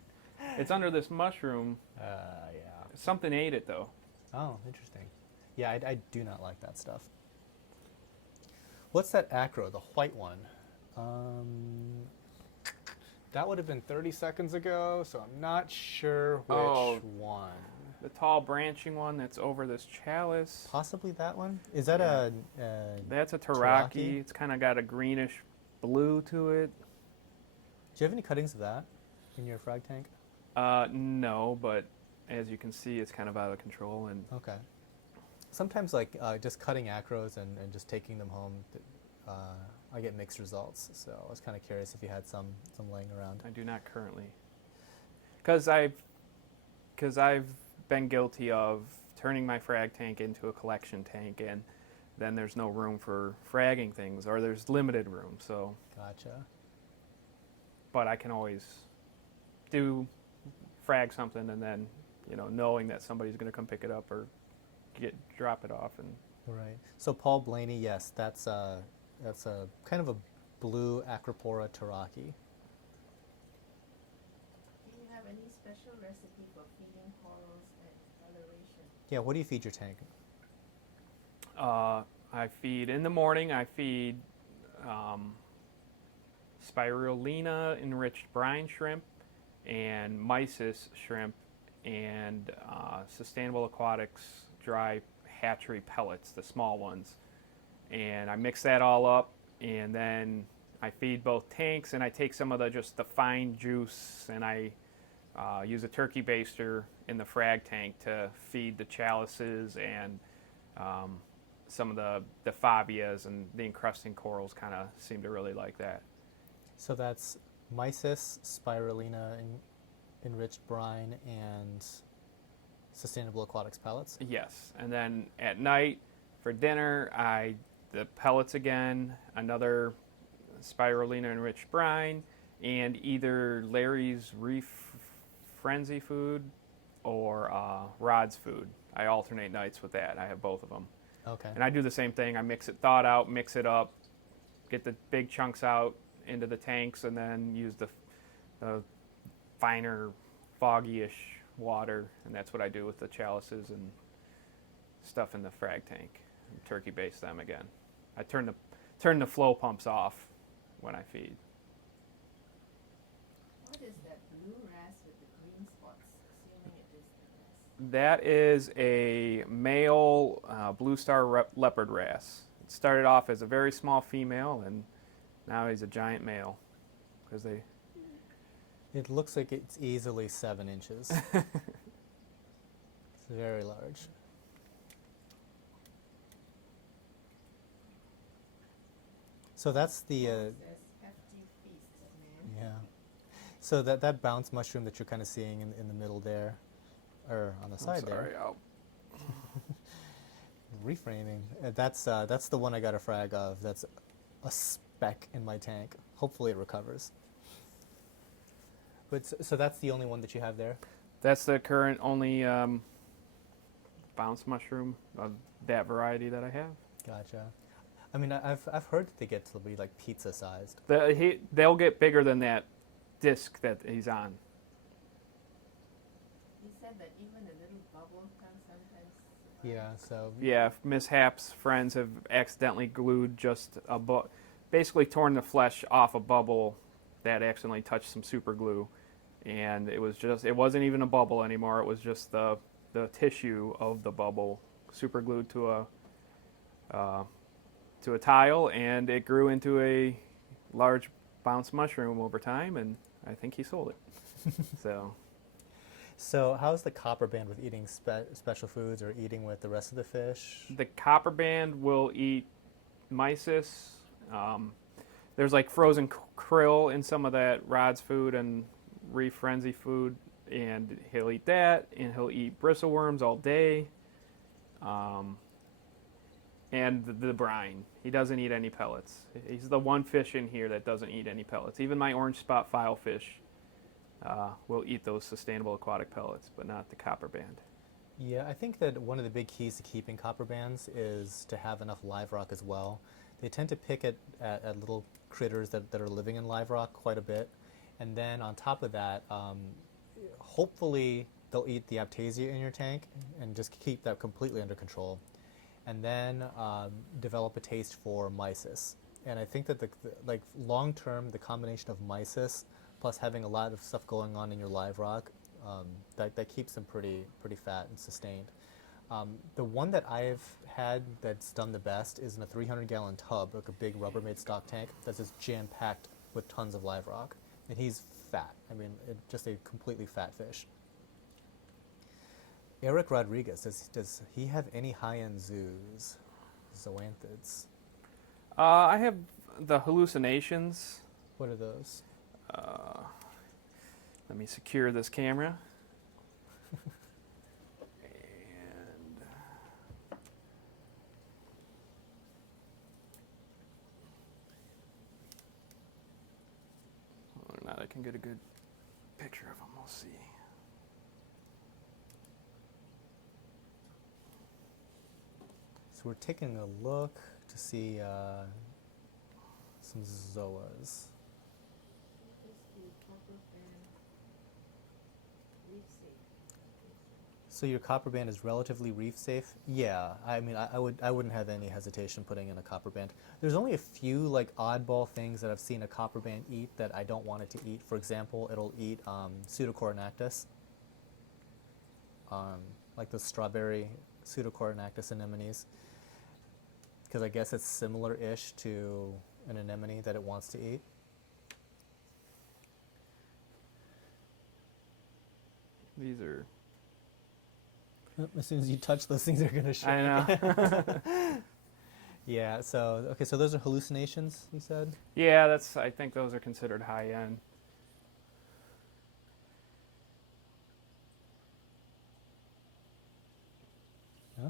It's under this mushroom. Yeah. Something ate it though. Oh, interesting. Yeah, I do not like that stuff. What's that acro, the white one? That would have been 30 seconds ago, so I'm not sure which one. The tall branching one that's over this chalice. Possibly that one? Is that Yeah. a That's a Taraki? Taraki. It's kind of got a greenish blue to it. Do you have any cuttings of that in your frag tank? No, but as you can see, it's kind of out of control. And Okay. Sometimes like just cutting acros and just taking them home, I get mixed results. So I was kind of curious if you had some laying around. I do not currently. Because I've been guilty of turning my frag tank into a collection tank, and then there's no room for fragging things, or there's limited room. So, Gotcha. but I can always frag something, and then knowing that somebody's going to come pick it up or drop it off. And Right. So Paul Blaney, yes, that's a kind of a blue Acropora Taraki. Do you have any special recipe for feeding corals at coloration? Yeah, what do you feed your tank? I feed in the morning. I feed spirulina enriched brine shrimp and mysis shrimp and Sustainable Aquatics dry hatchery pellets, the small ones. And I mix that all up, and then I feed both tanks, and I take some of the fine juice, and I use a turkey baster in the frag tank to feed the chalices and some of the fabias, and the encrusting corals kind of seem to really like that. So that's mysis, spirulina enriched brine, and Sustainable Aquatics pellets. Yes, and then at night for dinner, the pellets again, another spirulina enriched brine, and either Larry's Reef Frenzy food or Rod's food. I alternate nights with that. I have both of them. Okay. And I do the same thing. I mix it, thaw it out, mix it up, get the big chunks out into the tanks, and then use the finer, foggy-ish water. And that's what I do with the chalices and stuff in the frag tank. And turkey base them again. I turn the flow pumps off when I feed. What is that blue wrasse with the green spots? Assuming it is the wrasse. That is a male blue star leopard wrasse. It started off as a very small female, and now he's a giant male. Because they. It looks like it's easily 7 inches. It's very large. So that's the Says hefty feast, man. yeah. So that bounce mushroom that you're kind of seeing in the middle there, or on the side Sorry, there. Reframing. That's the one I got a frag of. That's a speck in my tank. Hopefully it recovers. But so that's the only one that you have there. That's the current only bounce mushroom of that variety that I have. Gotcha. I mean, I've heard that they get to be like pizza sized. They'll get bigger than that disc that he's on. He said that even a little bubble can sometimes. Yeah. So Yeah, mishaps friends have accidentally glued just basically torn the flesh off a bubble that accidentally touched some super glue, and it wasn't even a bubble anymore. It was just the tissue of the bubble super glued to a tile, and it grew into a large bounce mushroom over time, and I think he sold it. So how's the copper band with eating special foods or eating with the rest of the fish? The copper band will eat mysis. There's like frozen krill in some of that Rod's food and Reef Frenzy food, and he'll eat that, and he'll eat bristleworms all day. And the brine. He doesn't eat any pellets. He's the one fish in here that doesn't eat any pellets. Even my orange spot filefish will eat those sustainable aquatic pellets, but not the copper band. Yeah, I think that one of the big keys to keeping copper bands is to have enough live rock as well. They tend to pick at little critters that are living in live rock quite a bit. And then on top of that, hopefully they'll eat the Aptasia in your tank and just keep that completely under control. And then develop a taste for mysis. And I think that like long term, the combination of mysis plus having a lot of stuff going on in your live rock, that keeps them pretty fat and sustained. The one that I've had that's done the best is in a 300-gallon tub, like a big Rubbermaid stock tank that's just jam-packed with tons of live rock. And he's fat. I mean, just a completely fat fish. Eric Rodriguez, does he have any high-end zoos? Zoanthids. I have the hallucinations. What are those? Let me secure this camera. Whether or not I can get a good picture of them, we'll see. So we're taking a look to see some zoas. Is the copper band reef safe? So your copper band is relatively reef safe? Yeah, I mean, I wouldn't have any hesitation putting in a copper band. There's only a few like oddball things that I've seen a copper band eat that I don't want it to eat. For example, it'll eat Pseudocoronactis, like the strawberry Pseudocoronactis anemones, because I guess it's similar-ish to an anemone that it wants to eat. These are... As soon as you touch those things, they're going to shake. I know. Yeah, so, okay, so those are hallucinations, you said? Yeah, I think those are considered high-end.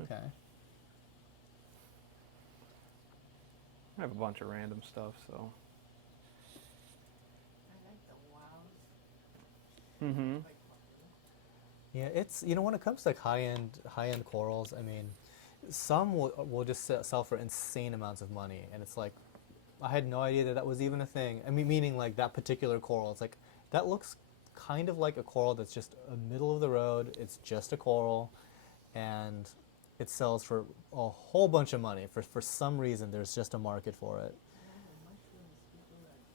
Okay. I have a bunch of random stuff, so... I like the wows. Mm-hmm. Yeah, it's, when it comes to like high-end corals, I mean, some will just sell for insane amounts of money, and it's like, I had no idea that was even a thing. I mean, meaning like that particular coral, it's like, that looks kind of like a coral that's just a middle of the road, it's just a coral, and it sells for a whole bunch of money. For some reason, there's just a market for it.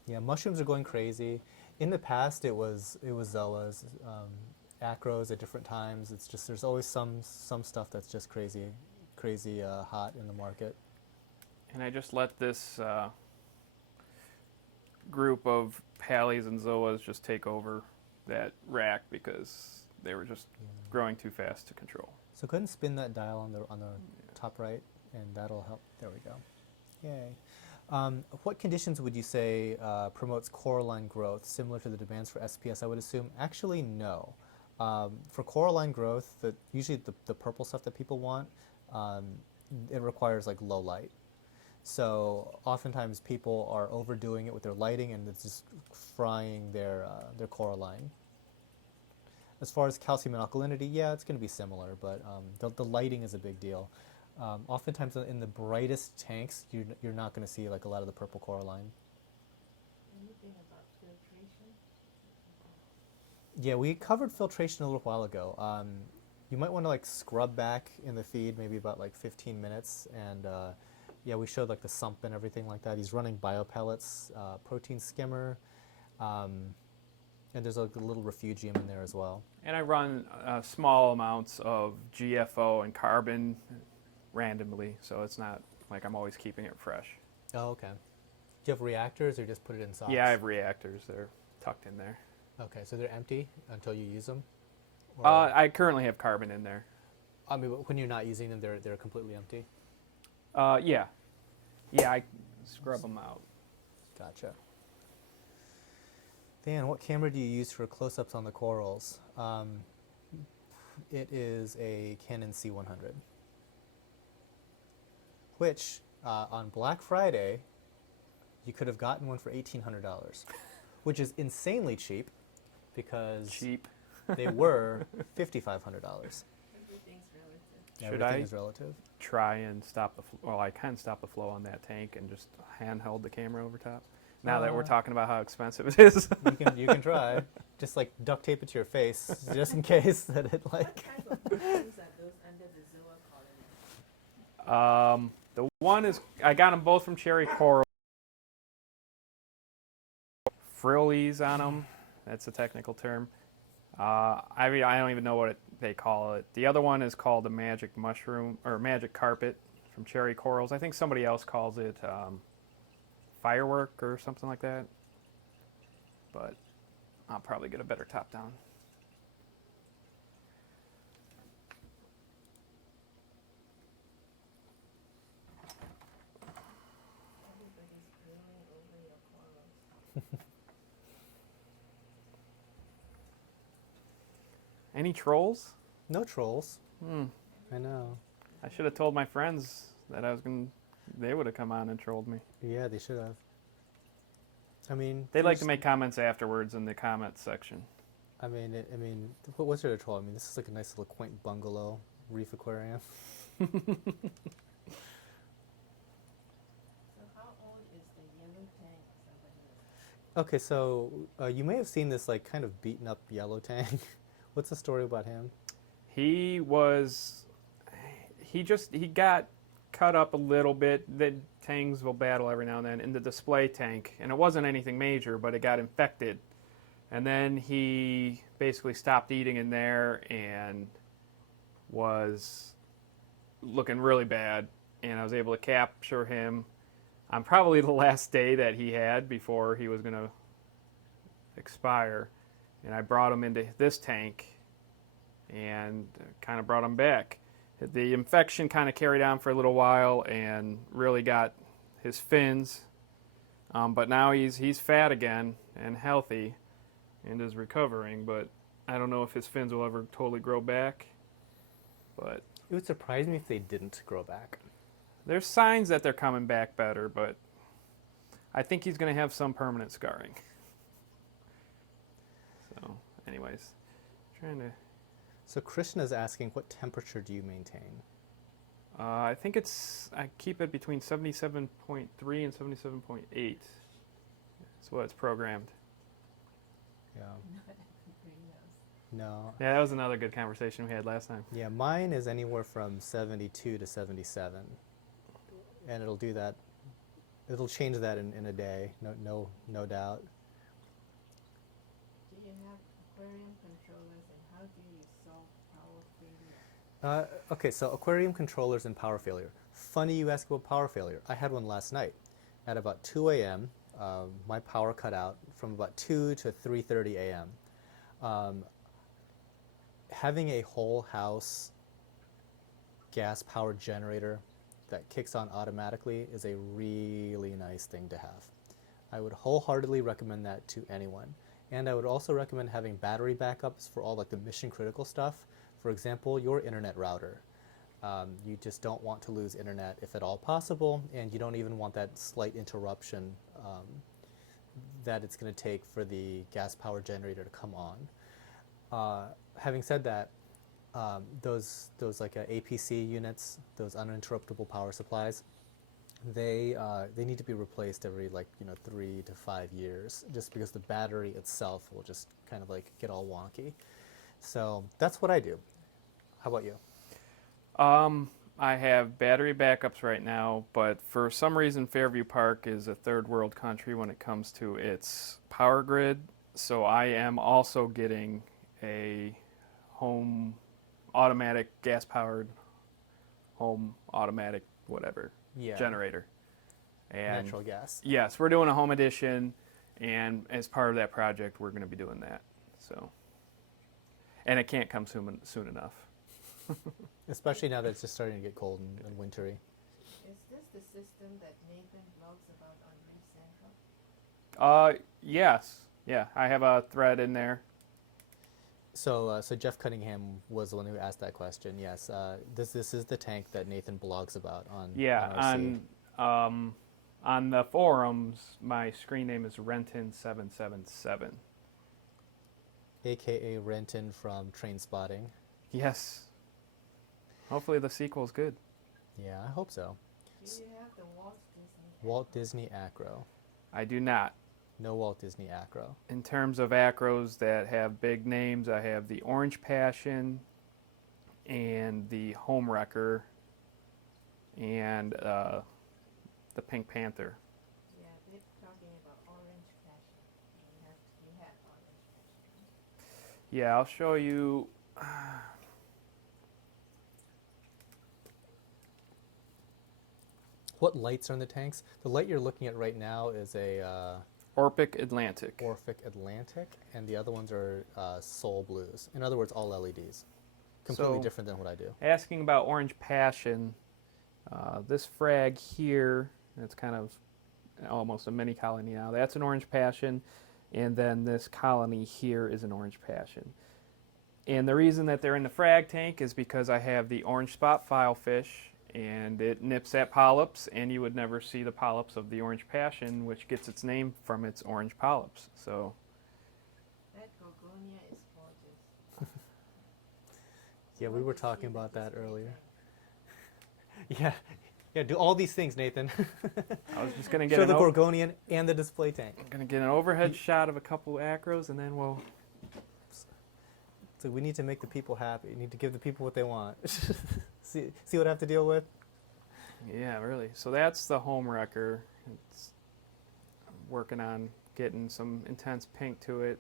Yeah, mushrooms are going crazy. In the past, it was zoas, acros at different times. It's just there's always some stuff that's just crazy hot in the market. And I just let this group of pallies and zoas just take over that rack because they were just growing too fast to control. So go ahead and spin that dial on the top right, and that'll help. There we go. Yay. What conditions would you say promotes coralline growth, similar to the demands for SPS? I would assume. Actually, no. For coralline growth, usually the purple stuff that people want, it requires like low light. So oftentimes people are overdoing it with their lighting, and it's just frying their coralline. As far as calcium and alkalinity, yeah, it's going to be similar, but the lighting is a big deal. Oftentimes in the brightest tanks, you're not going to see like a lot of the purple coralline. Anything about filtration? Yeah, we covered filtration a little while ago. You might want to like scrub back in the feed maybe about like 15 minutes, and yeah, we showed like the sump and everything like that. He's running biopellets, protein skimmer. And there's like a little refugium in there as well. And I run small amounts of GFO and carbon randomly, so it's not like I'm always keeping it fresh. Oh, okay. Do you have reactors or just put it in socks? Yeah, I have reactors. They're tucked in there. Okay, so they're empty until you use them? I currently have carbon in there. I mean, when you're not using them, they're completely empty? Yeah. Yeah, I scrub them out. Gotcha. Dan, what camera do you use for close-ups on the corals? It is a Canon C100, which on Black Friday, you could have gotten one for $1,800, which is insanely cheap because Cheap. they were $5,500. Everything's relative. Should Everything I is relative. try and stop the well, I can stop the flow on that tank and just handheld the camera over top? Now that we're talking about how expensive it is. You can try. Just like duct tape it to your face, just in case that it like. What type of mushrooms are those under the zoa colony? The one is, I got them both from Cherry Coral. Frillies on them. That's a technical term. I don't even know what they call it. The other one is called a magic mushroom or magic carpet from Cherry Corals. I think somebody else calls it firework or something like that. But I'll probably get a better top down. Everybody's drooling over your corals. Any trolls? No trolls. Hmm. I know. I should have told my friends that I was going to, they would have come on and trolled me. Yeah, they should have. I mean, They like to make comments afterwards in the comments section. I mean, what's there to troll? I mean, this is like a nice little quaint bungalow reef aquarium. So how old is the yellow tank somebody was? Okay, so you may have seen this like kind of beaten up yellow tank. What's the story about him? He got cut up a little bit. The tangs will battle every now and then in the display tank, and it wasn't anything major, but it got infected. And then he basically stopped eating in there and was looking really bad. And I was able to capture him on probably the last day that he had before he was going to expire. And I brought him into this tank and kind of brought him back. The infection kind of carried on for a little while and really got his fins. But now he's fat again and healthy and is recovering. But I don't know if his fins will ever totally grow back. But It would surprise me if they didn't grow back. there's signs that they're coming back better, but I think he's going to have some permanent scarring. So, anyways, trying to. So Krishna's asking, what temperature do you maintain? I think I keep it between 77.3 and 77.8. That's what it's programmed. Yeah. Not at the greenhouse. No. Yeah, that was another good conversation we had last time. Yeah, mine is anywhere from 72 to 77, and it'll do that. It'll change that in a day. No doubt. Do you have aquarium controllers and how do you solve power failure? Okay, so aquarium controllers and power failure. Funny you ask about power failure. I had one last night. At about 2 a.m., my power cut out from about 2 to 3:30 a.m. Having a whole house gas-powered generator that kicks on automatically is a really nice thing to have. I would wholeheartedly recommend that to anyone. And I would also recommend having battery backups for all like the mission-critical stuff. For example, your internet router. You just don't want to lose internet if at all possible, and you don't even want that slight interruption that it's going to take for the gas power generator to come on. Having said that, those like APC units, those uninterruptible power supplies, they need to be replaced every 3 to 5 years, just because the battery itself will just kind of like get all wonky. So that's what I do. How about you? I have battery backups right now, but for some reason Fairview Park is a third world country when it comes to its power grid. So I am also getting a home automatic gas-powered home automatic whatever Yeah. generator. And Natural gas. yes, we're doing a home edition, and as part of that project, we're going to be doing that. So, and it can't come soon enough. Especially now that it's just starting to get cold and wintry. Is this the system that Nathan blogs about on Reef Central? Yes, yeah, I have a thread in there. So Jeff Cunningham was the one who asked that question. Yes, this is the tank that Nathan blogs about on. Yeah, on RC. on the forums, my screen name is Renton777. AKA Renton from Train Spotting. Yes. Hopefully the sequel's good. Yeah, I hope so. Do you have the Walt Disney? Walt Disney Acro. I do not. No Walt Disney Acro. In terms of acros that have big names, I have the Orange Passion and the Home Wrecker and the Pink Panther. Yeah, they're talking about Orange Passion. You have Orange Passion. Yeah, I'll show you. What lights are in the tanks? The light you're looking at right now is a Orphic Atlantic. Orphic Atlantic, and the other ones are Soul Blues. In other words, all LEDs. Completely So- different than what I do. Asking about Orange Passion, this frag here, it's kind of almost a mini colony now. That's an Orange Passion, and then this colony here is an Orange Passion. And the reason that they're in the frag tank is because I have the orange spot filefish, and it nips at polyps, and you would never see the polyps of the Orange Passion, which gets its name from its orange polyps. So, That Gorgonia is gorgeous. Yeah, So we what were do you see talking in the about that display earlier. tank? Yeah, do all these things, Nathan. I was just going to get Show an the Gorgonian and the display tank. gonna get an overhead shot of a couple acros, and then we'll... So we need to make the people happy. We need to give the people what they want. see what I have to deal with? Yeah, really. So that's the Home Wrecker. It's I'm working on getting some intense pink to it.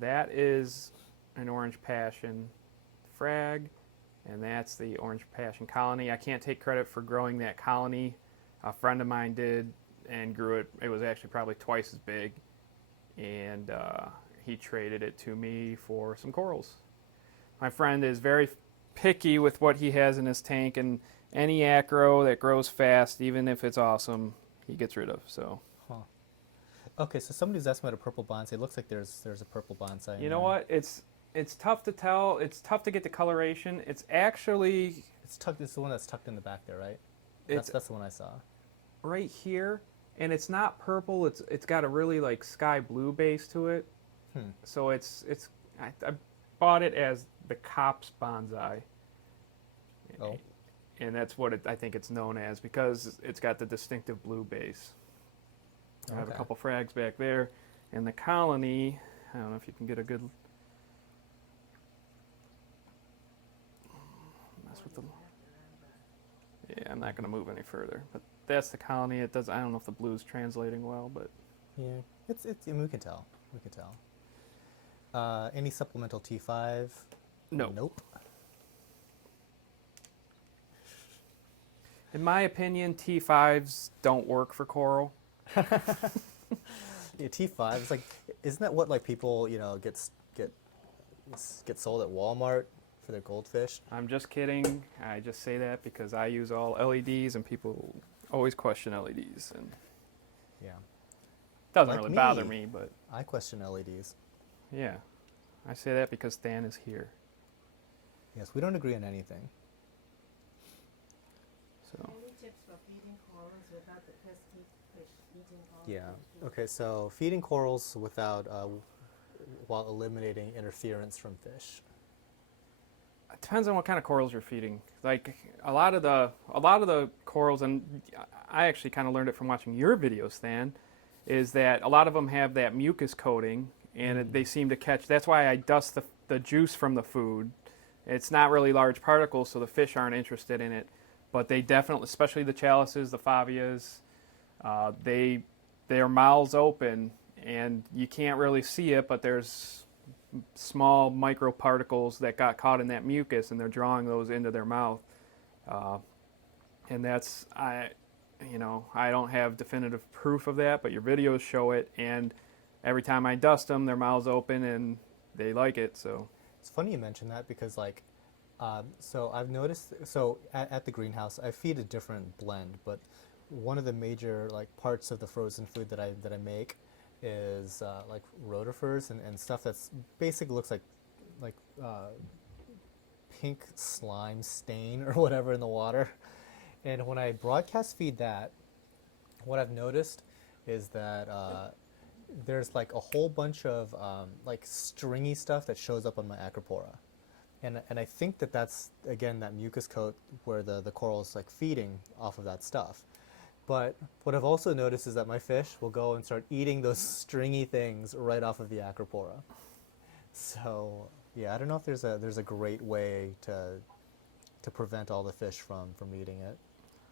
That is an Orange Passion frag, and that's the Orange Passion colony. I can't take credit for growing that colony. A friend of mine did and grew it. It was actually probably twice as big, and he traded it to me for some corals. My friend is very picky with what he has in his tank, and any acro that grows fast, even if it's awesome, he gets rid of. So Huh. Okay, so somebody's asking about a purple bonsai. It looks like there's a purple bonsai. you in know there. what? It's tough to tell. It's tough to get the coloration. It's actually It's tucked. It's the one that's tucked in the back there, right? It's- That's the one I saw. right here, and it's not purple. It's got a really like sky blue base to it. So I bought it as the Cops bonsai. Oh. And that's what I think it's known as because it's got the distinctive blue base. I have a Okay. couple frags back there, and the colony. I don't know if you can get a good mess with them. Yeah, I'm not going to move any further, but that's the colony. It does. I don't know if the blue's translating well, but Yeah, it's. I mean, we can tell. We can tell. Any supplemental T5? no. Nope. In my opinion, T5s don't work for coral. Yeah, T5. It's like, isn't that what like people get sold at Walmart for their goldfish? I'm just kidding. I just say that because I use all LEDs, and people always question LEDs, and Yeah, it doesn't Like really me. bother me, but I question LEDs. yeah, I say that because Stan is here. Yes, we don't agree on anything. So Any tips for feeding corals without the pesky fish eating all Yeah. the food? Okay, so feeding corals without while eliminating interference from fish. it depends on what kind of corals you're feeding. Like a lot of the corals, and I actually kind of learned it from watching your videos, Stan, is that a lot of them have that mucus coating, and they seem to catch. That's why I dust the juice from the food. It's not really large particles, so the fish aren't interested in it. But they definitely, especially the chalices, the favias, their mouths open, and you can't really see it, but there's small microparticles that got caught in that mucus, and they're drawing those into their mouth. And that's, I don't have definitive proof of that, but your videos show it, and every time I dust them, their mouths open and they like it. So It's funny you mention that because so I've noticed, so at the greenhouse, I feed a different blend, but one of the major parts of the frozen food that I make is like rotifers and stuff that's basically looks like pink slime stain or whatever in the water. And when I broadcast feed that, what I've noticed is that there's like a whole bunch of like stringy stuff that shows up on my acropora. And I think that's, again, that mucus coat where the coral is like feeding off of that stuff. But what I've also noticed is that my fish will go and start eating those stringy things right off of the acropora. So yeah, I don't know if there's a great way to prevent all the fish from eating it.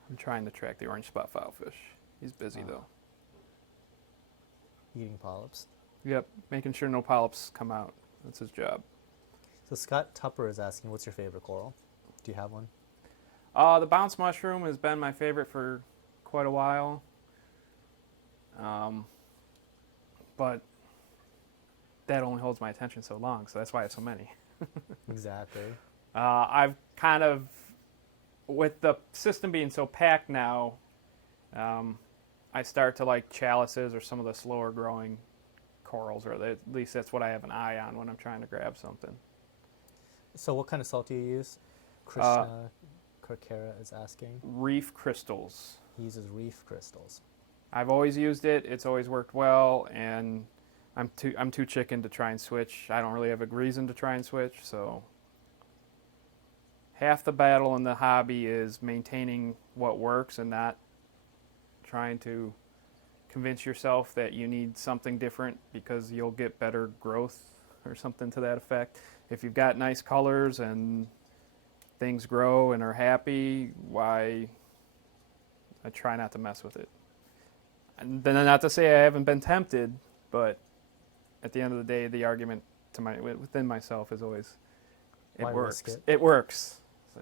I'm trying to track the orange spot filefish. He's busy though. Eating polyps. Yep, making sure no polyps come out. That's his job. So Scott Tupper is asking, what's your favorite coral? Do you have one? The bounce mushroom has been my favorite for quite a while. But that only holds my attention so long, so that's why I have so many. Exactly. I've kind of, with the system being so packed now, I start to like chalices or some of the slower growing corals, or at least that's what I have an eye on when I'm trying to grab something. So what kind of salt do you use? Krishna Karkara is asking. Reef crystals. He uses reef crystals. I've always used it. It's always worked well, and I'm too chicken to try and switch. I don't really have a reason to try and switch, so half the battle in the hobby is maintaining what works and not trying to convince yourself that you need something different because you'll get better growth or something to that effect. If you've got nice colors and things grow and are happy, why, I try not to mess with it. And then not to say I haven't been tempted, but at the end of the day, the argument within myself is always, it Why works. risk it? It works. So,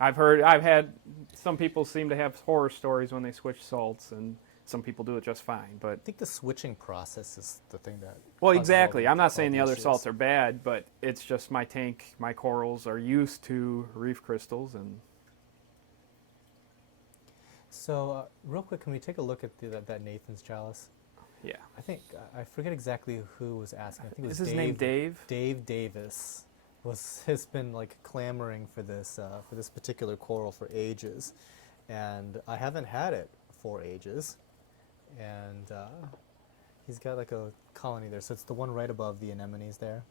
I've had some people seem to have horror stories when they switch salts, and some people do it just fine. But I think the switching process is the thing that... well, causes exactly. I'm not saying the other issues. salts are bad, but it's just my tank, my corals are used to reef crystals, and So real quick, can we take a look at that Nathan's chalice? yeah. I think, I forget exactly who was asking. I think it was Is his name Dave? Dave Davis has been like clamoring for this particular coral for ages, and I haven't had it for ages, and he's got like a colony there. So it's the one right above the anemones there.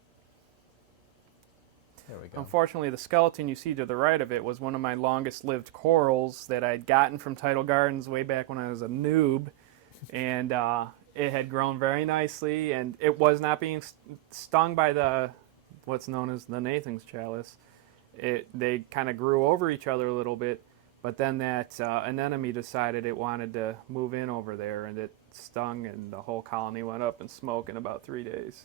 There we go. Unfortunately, the skeleton you see to the right of it was one of my longest lived corals that I'd gotten from Tidal Gardens way back when I was a noob, and it had grown very nicely, and it was not being stung by what's known as the Nathan's chalice. They kind of grew over each other a little bit, but then that anemone decided it wanted to move in over there, and it stung, and the whole colony went up in smoke in about 3 days.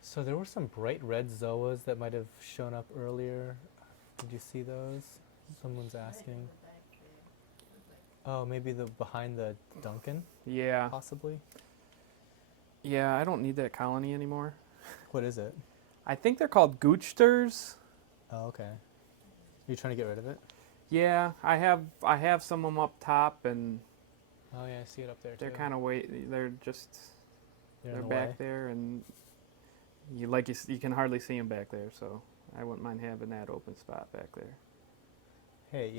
So there were some bright red zoas that might have shown up earlier. Did you see those? Someone's asking. Oh, maybe behind the Duncan, Yeah. possibly? Yeah, I don't need that colony anymore. What is it? I think they're called goochters. Oh, okay. You're trying to get rid of it? Yeah, I have some of them up top, and Oh yeah, I see it up there they're too. kind of they're just They're they're in the back way. there, and you can hardly see them back there. So I wouldn't mind having that open spot back there. Hey,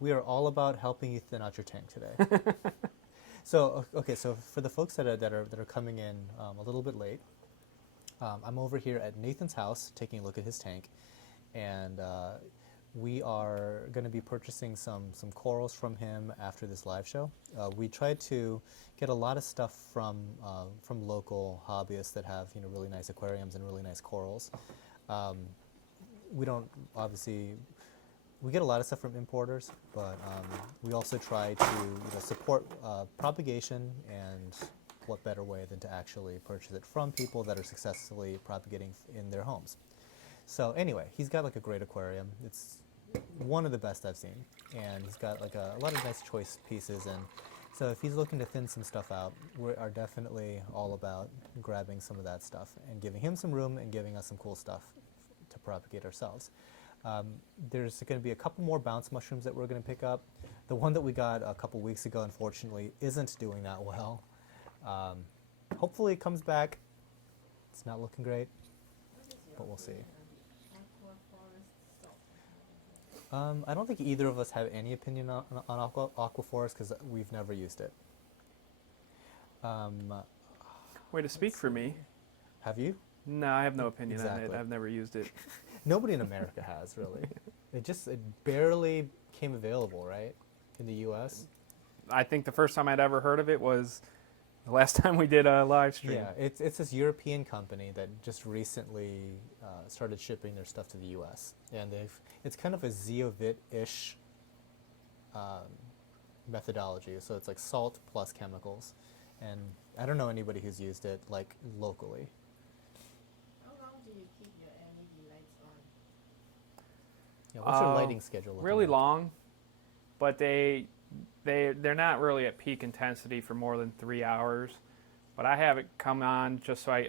we are all about helping you thin out your tank today. So okay, so for the folks that are coming in a little bit late, I'm over here at Nathan's house taking a look at his tank, and we are going to be purchasing some corals from him after this live show. We tried to get a lot of stuff from local hobbyists that have really nice aquariums and really nice corals. We don't obviously we get a lot of stuff from importers, but we also try to support propagation, and what better way than to actually purchase it from people that are successfully propagating in their homes. So anyway, he's got like a great aquarium. It's one of the best I've seen, and he's got like a lot of nice choice pieces. And so if he's looking to thin some stuff out, we are definitely all about grabbing some of that stuff and giving him some room and giving us some cool stuff to propagate ourselves. There's going to be a couple more bounce mushrooms that we're going to pick up. The one that we got a couple weeks ago, unfortunately, isn't doing that well. Hopefully it comes back. It's not looking great, What is your but we'll see. opinion on the aqua forest salt? I don't think either of us have any opinion on Aquaforest because we've never used it. Way to speak for me. Have you? No, I have no opinion on Exactly. it. I've never used it. Nobody in America has, really. It barely came available, right? In the U.S. I think the first time I'd ever heard of it was the last time we did a live stream. Yeah, it's this European company that just recently started shipping their stuff to the U.S. And it's kind of a zeovit-ish methodology. So it's like salt plus chemicals. And I don't know anybody who's used it like locally. How long do you keep your LED lights on? Yeah, what's your lighting schedule looking Really like? long, but they're not really at peak intensity for more than 3 hours. But I have it come on just so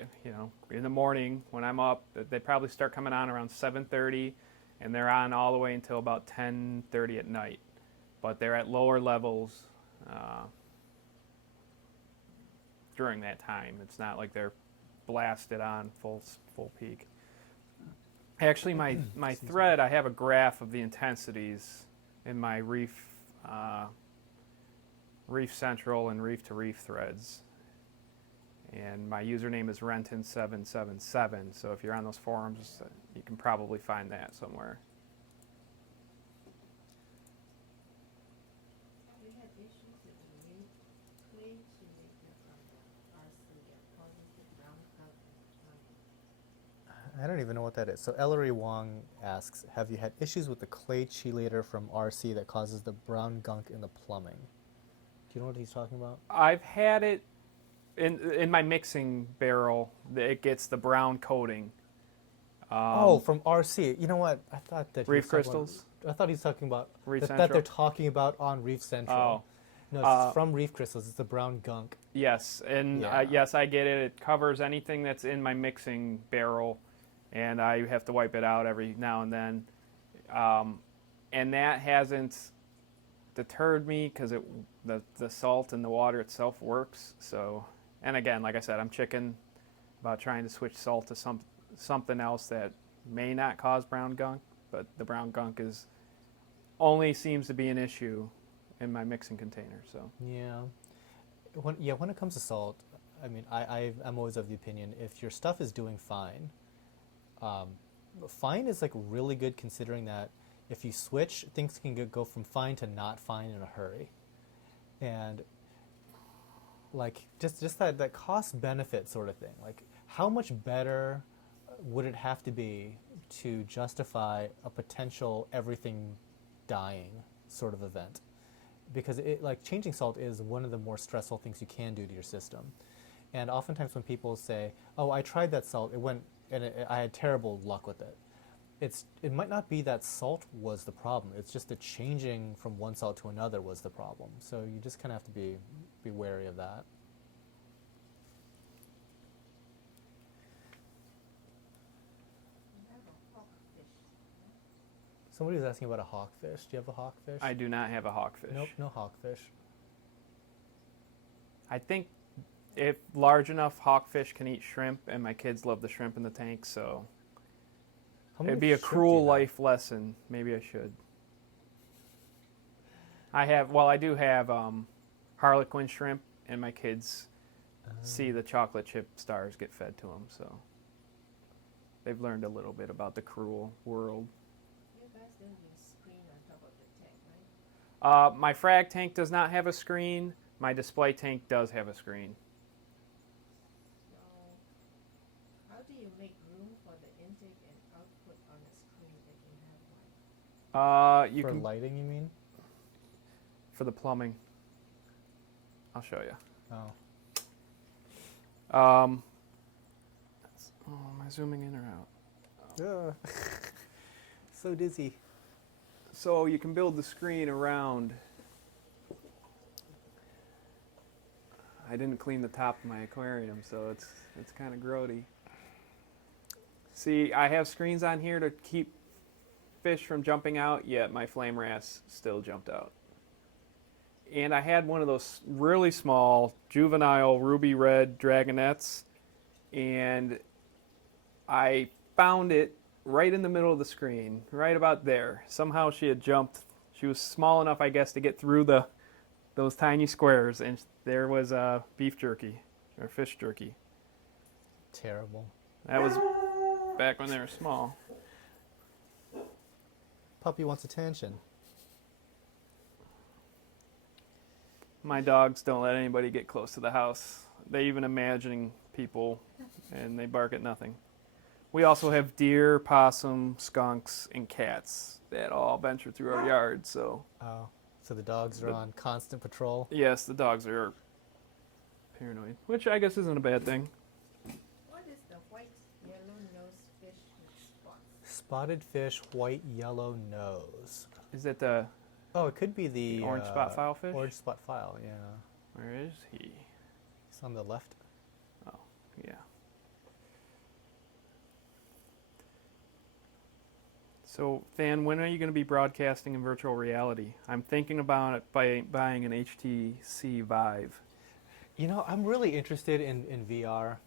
in the morning when I'm up, they probably start coming on around 7:30, and they're on all the way until about 10:30 at night. But they're at lower levels during that time. It's not like they're blasted on full peak. Actually, my thread, I have a graph of the intensities in my Reef Central and Reef to Reef threads. And my username is Renton777. So if you're on those forums, you can probably find that somewhere. Have you had issues with the new clay chelator from the RC that causes the brown gunk in the plumbing? I don't even know what that is. So Ellery Wong asks, have you had issues with the clay chelator from RC that causes the brown gunk in the plumbing? Do you know what he's talking about? I've had it in my mixing barrel. It gets the brown coating. From RC. You know what? I thought that he Reef was talking crystals? I thought he was talking about Reef that Central? they're talking about on Reef Central. Oh. No, it's from Reef Crystals. It's the brown gunk. Yes, and Yeah. yes, I get it. It covers anything that's in my mixing barrel, and I have to wipe it out every now and then. And that hasn't deterred me because the salt and the water itself works. So, and again, like I said, I'm chicken about trying to switch salt to something else that may not cause brown gunk, but the brown gunk only seems to be an issue in my mixing container. So Yeah. When it comes to salt, I mean, I'm always of the opinion if your stuff is doing fine, fine is like really good considering that if you switch, things can go from fine to not fine in a hurry. And like just that cost benefit sort of thing. Like how much better would it have to be to justify a potential everything dying sort of event? Because changing salt is one of the more stressful things you can do to your system. And oftentimes when people say, "Oh, I tried that salt, it went and I had terrible luck with it." It might not be that salt was the problem. It's just that changing from one salt to another was the problem. So you just kind of have to be wary of that. You have a hawkfish. Somebody was asking about a hawkfish. Do you have a hawkfish? I do not have a hawkfish. Nope, no hawkfish. I think if large enough hawkfish can eat shrimp, and my kids love the shrimp in the tank, so How many it'd be a shrimp do cruel you have? life lesson. Maybe I should. I do have Harlequin shrimp, and my kids see the chocolate chip stars get fed to them, so they've learned a little bit about the cruel world. You guys don't use screen on top of the tank, right? My frag tank does not have a screen. My display tank does have a screen. So, how do you make room for the intake and output on a screen if you have one? You For can lighting, you mean? for the plumbing. I'll show you. Oh. Oh, am I zooming in or out? So dizzy. So you can build the screen around. I didn't clean the top of my aquarium, so it's kind of grody. See, I have screens on here to keep fish from jumping out, yet my flame wrasse still jumped out. And I had one of those really small juvenile ruby red dragonettes, and I found it right in the middle of the screen, right about there. Somehow she had jumped. She was small enough, I guess, to get through those tiny squares, and there was beef jerky or fish jerky. Terrible. That was back when they were small. Puppy wants attention. My dogs don't let anybody get close to the house. They even imagining people, and they bark at nothing. We also have deer, possum, skunks, and cats that all venture through our yard. So Oh, so the dogs are on constant patrol. yes, the dogs are paranoid, which I guess isn't a bad thing. What is the white yellow nose fish with spots? Spotted fish, white, yellow nose. Is it the Oh, it could be the orange spot file fish? Orange spot file, yeah. Where is he? It's on the left. Oh, yeah. So, Than, when are you going to be broadcasting in virtual reality? I'm thinking about it by buying an HTC Vive. You know, I'm really interested in VR.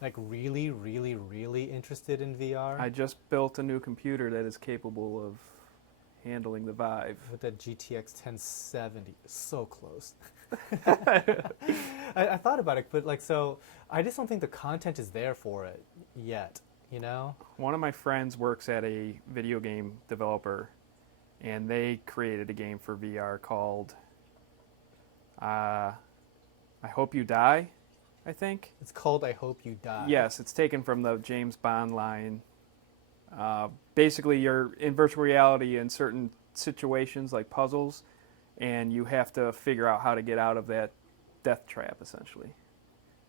Like really, really, really interested in VR. I just built a new computer that is capable of handling the Vive. With that GTX 1070, so close. I thought about it, but like, so I just don't think the content is there for it yet. You know? One of my friends works at a video game developer, and they created a game for VR called I Hope You Die, I think. It's called I Hope You Die. Yes, it's taken from the James Bond line. Basically, you're in virtual reality in certain situations like puzzles, and you have to figure out how to get out of that death trap, essentially,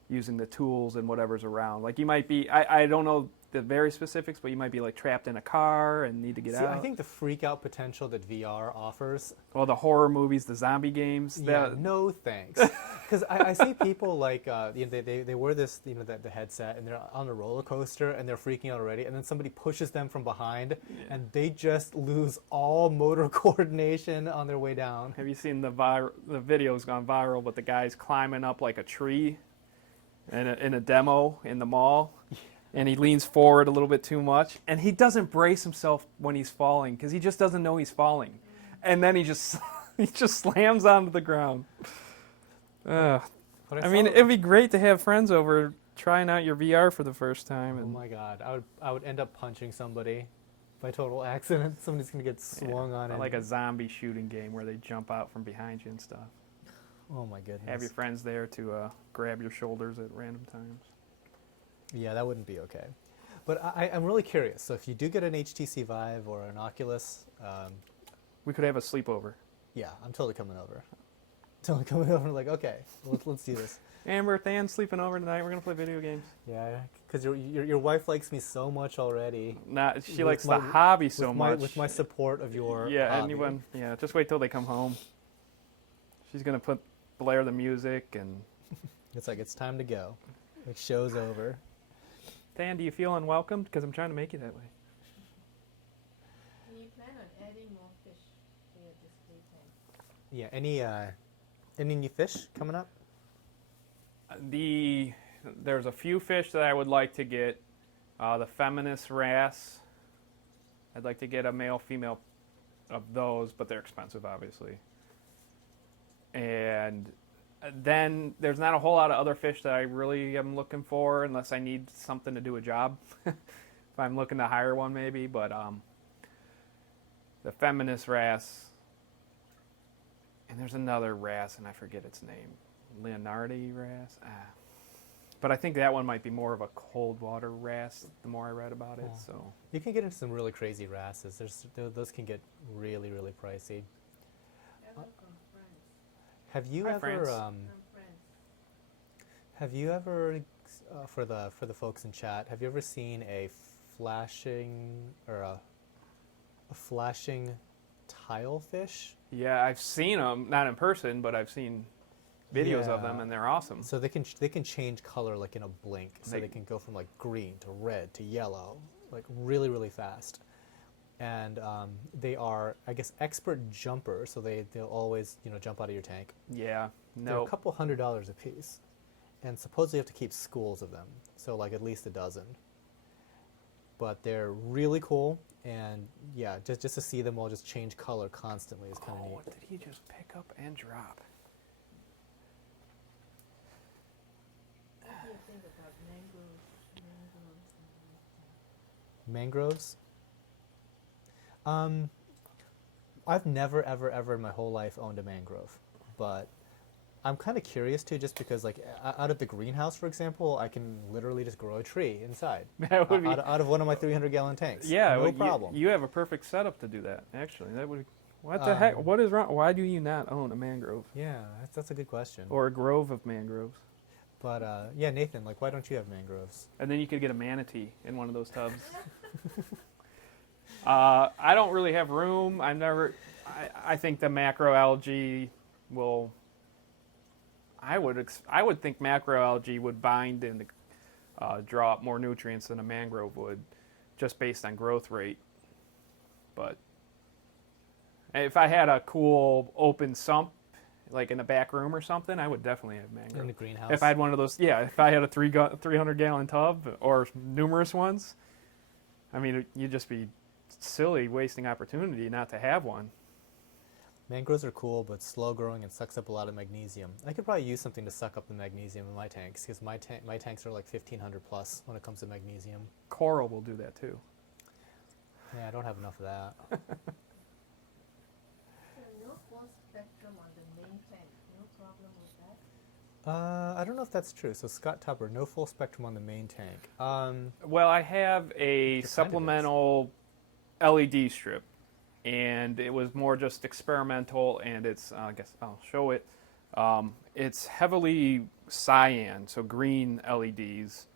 using the tools and whatever's around. Like you might be, I don't know the very specifics, but you might be like trapped in a car and need to get out. I think the freak out potential that VR offers. Well, the horror movies, the zombie games. Yeah, no thanks. Because I see people like you know, they wear this, you know, the headset, and they're on a roller coaster and they're freaking out already, and then somebody pushes them from behind, and they just lose all motor coordination on their way down. Have you seen the video's gone viral, but the guy's climbing up like a tree in a demo in the mall? And he leans forward a little bit too much, and he doesn't brace himself when he's falling because he just doesn't know he's falling, and then he just slams onto the ground. I mean, it'd be great to have friends over trying out your VR for the first time. Oh And my God, I would end up punching somebody by total accident. Somebody's gonna get swung on it. like a zombie shooting game where they jump out from behind you and stuff. Oh my goodness. Have your friends there to grab your shoulders at random times. Yeah, that wouldn't be okay. But I'm really curious. So if you do get an HTC Vive or an Oculus, We could have a sleepover. yeah, I'm totally coming over. Totally coming over. Like, okay, let's do this. Amber, Than's sleeping over tonight. We're gonna play video games. Yeah, because your wife likes me so much already. She With likes my- the hobby so with much. with my support of your Yeah, hobby. anyone. Yeah, just wait till they come home. She's gonna blare the music and. It's like it's time to go. Like show's over. Dan, do you feel unwelcomed? Because I'm trying to make it that way. Do you plan on adding more fish to your display tent? Yeah. Any new fish coming up? There's a few fish that I would like to get. The feminist wrasse. I'd like to get a male, female of those, but they're expensive, obviously. And then there's not a whole lot of other fish that I really am looking for unless I need something to do a job. If I'm looking to hire one, maybe. But the feminist wrasse. And there's another wrasse, and I forget its name. Leonardi wrasse? But I think that one might be more of a cold water wrasse the more I read about it. Yeah. So You can get into some really crazy wrasses. Those can get really, really pricey. Evan from France. Have you Hi, ever France. From France. have you ever for the folks in chat, have you ever seen a flashing or a flashing tile fish? yeah, I've seen them, not in person, but I've seen videos of them, Yeah. and they're awesome. So they can change color like in a blink. So They- they can go from like green to red to yellow, like really, really fast. And they are, I guess, expert jumpers. So they'll always jump out of your tank. Yeah, They're a no, couple $100 a piece, and supposedly you have to keep schools of them. So like at least a dozen. But they're really cool, and yeah, just to see them all just change color constantly is kind of Oh, neat. what did he just pick up and drop? What do you think about mangroves? Mangroves. I've never, ever, ever in my whole life owned a mangrove, but I'm kind of curious too, just because like out of the greenhouse, for example, I can literally just grow a tree inside That would be, out of one of my 300-gallon tanks. yeah, no well, problem. You have a perfect setup to do that. Actually, that would. What the heck? Um, What is wrong? Why do you not own a mangrove Yeah, that's a good question. or a grove of mangroves? But yeah, Nathan, like, why don't you have mangroves? And then you could get a manatee in one of those tubs. I don't really have room. I think the macroalgae will. I would think macroalgae would bind and draw up more nutrients than a mangrove would, just based on growth rate. But if I had a cool open sump, like in the back room or something, I would definitely have mangrove. In the greenhouse? If I had one of those, yeah, if I had a 300-gallon tub or numerous ones, I mean, you'd just be silly wasting opportunity not to have one. Mangroves are cool, but slow growing and sucks up a lot of magnesium. I could probably use something to suck up the magnesium in my tanks, because my tanks are like 1,500 plus when it comes to magnesium. Coral will do that too. Yeah, I don't have enough of that. So no full spectrum on the main tank. No problem with that. I don't know if that's true. So Scott Tupper, no full spectrum on the main tank. Well, I have a is. supplemental LED strip, and it was more just experimental, and it's, I guess I'll show it. It's heavily cyan, so green LEDs,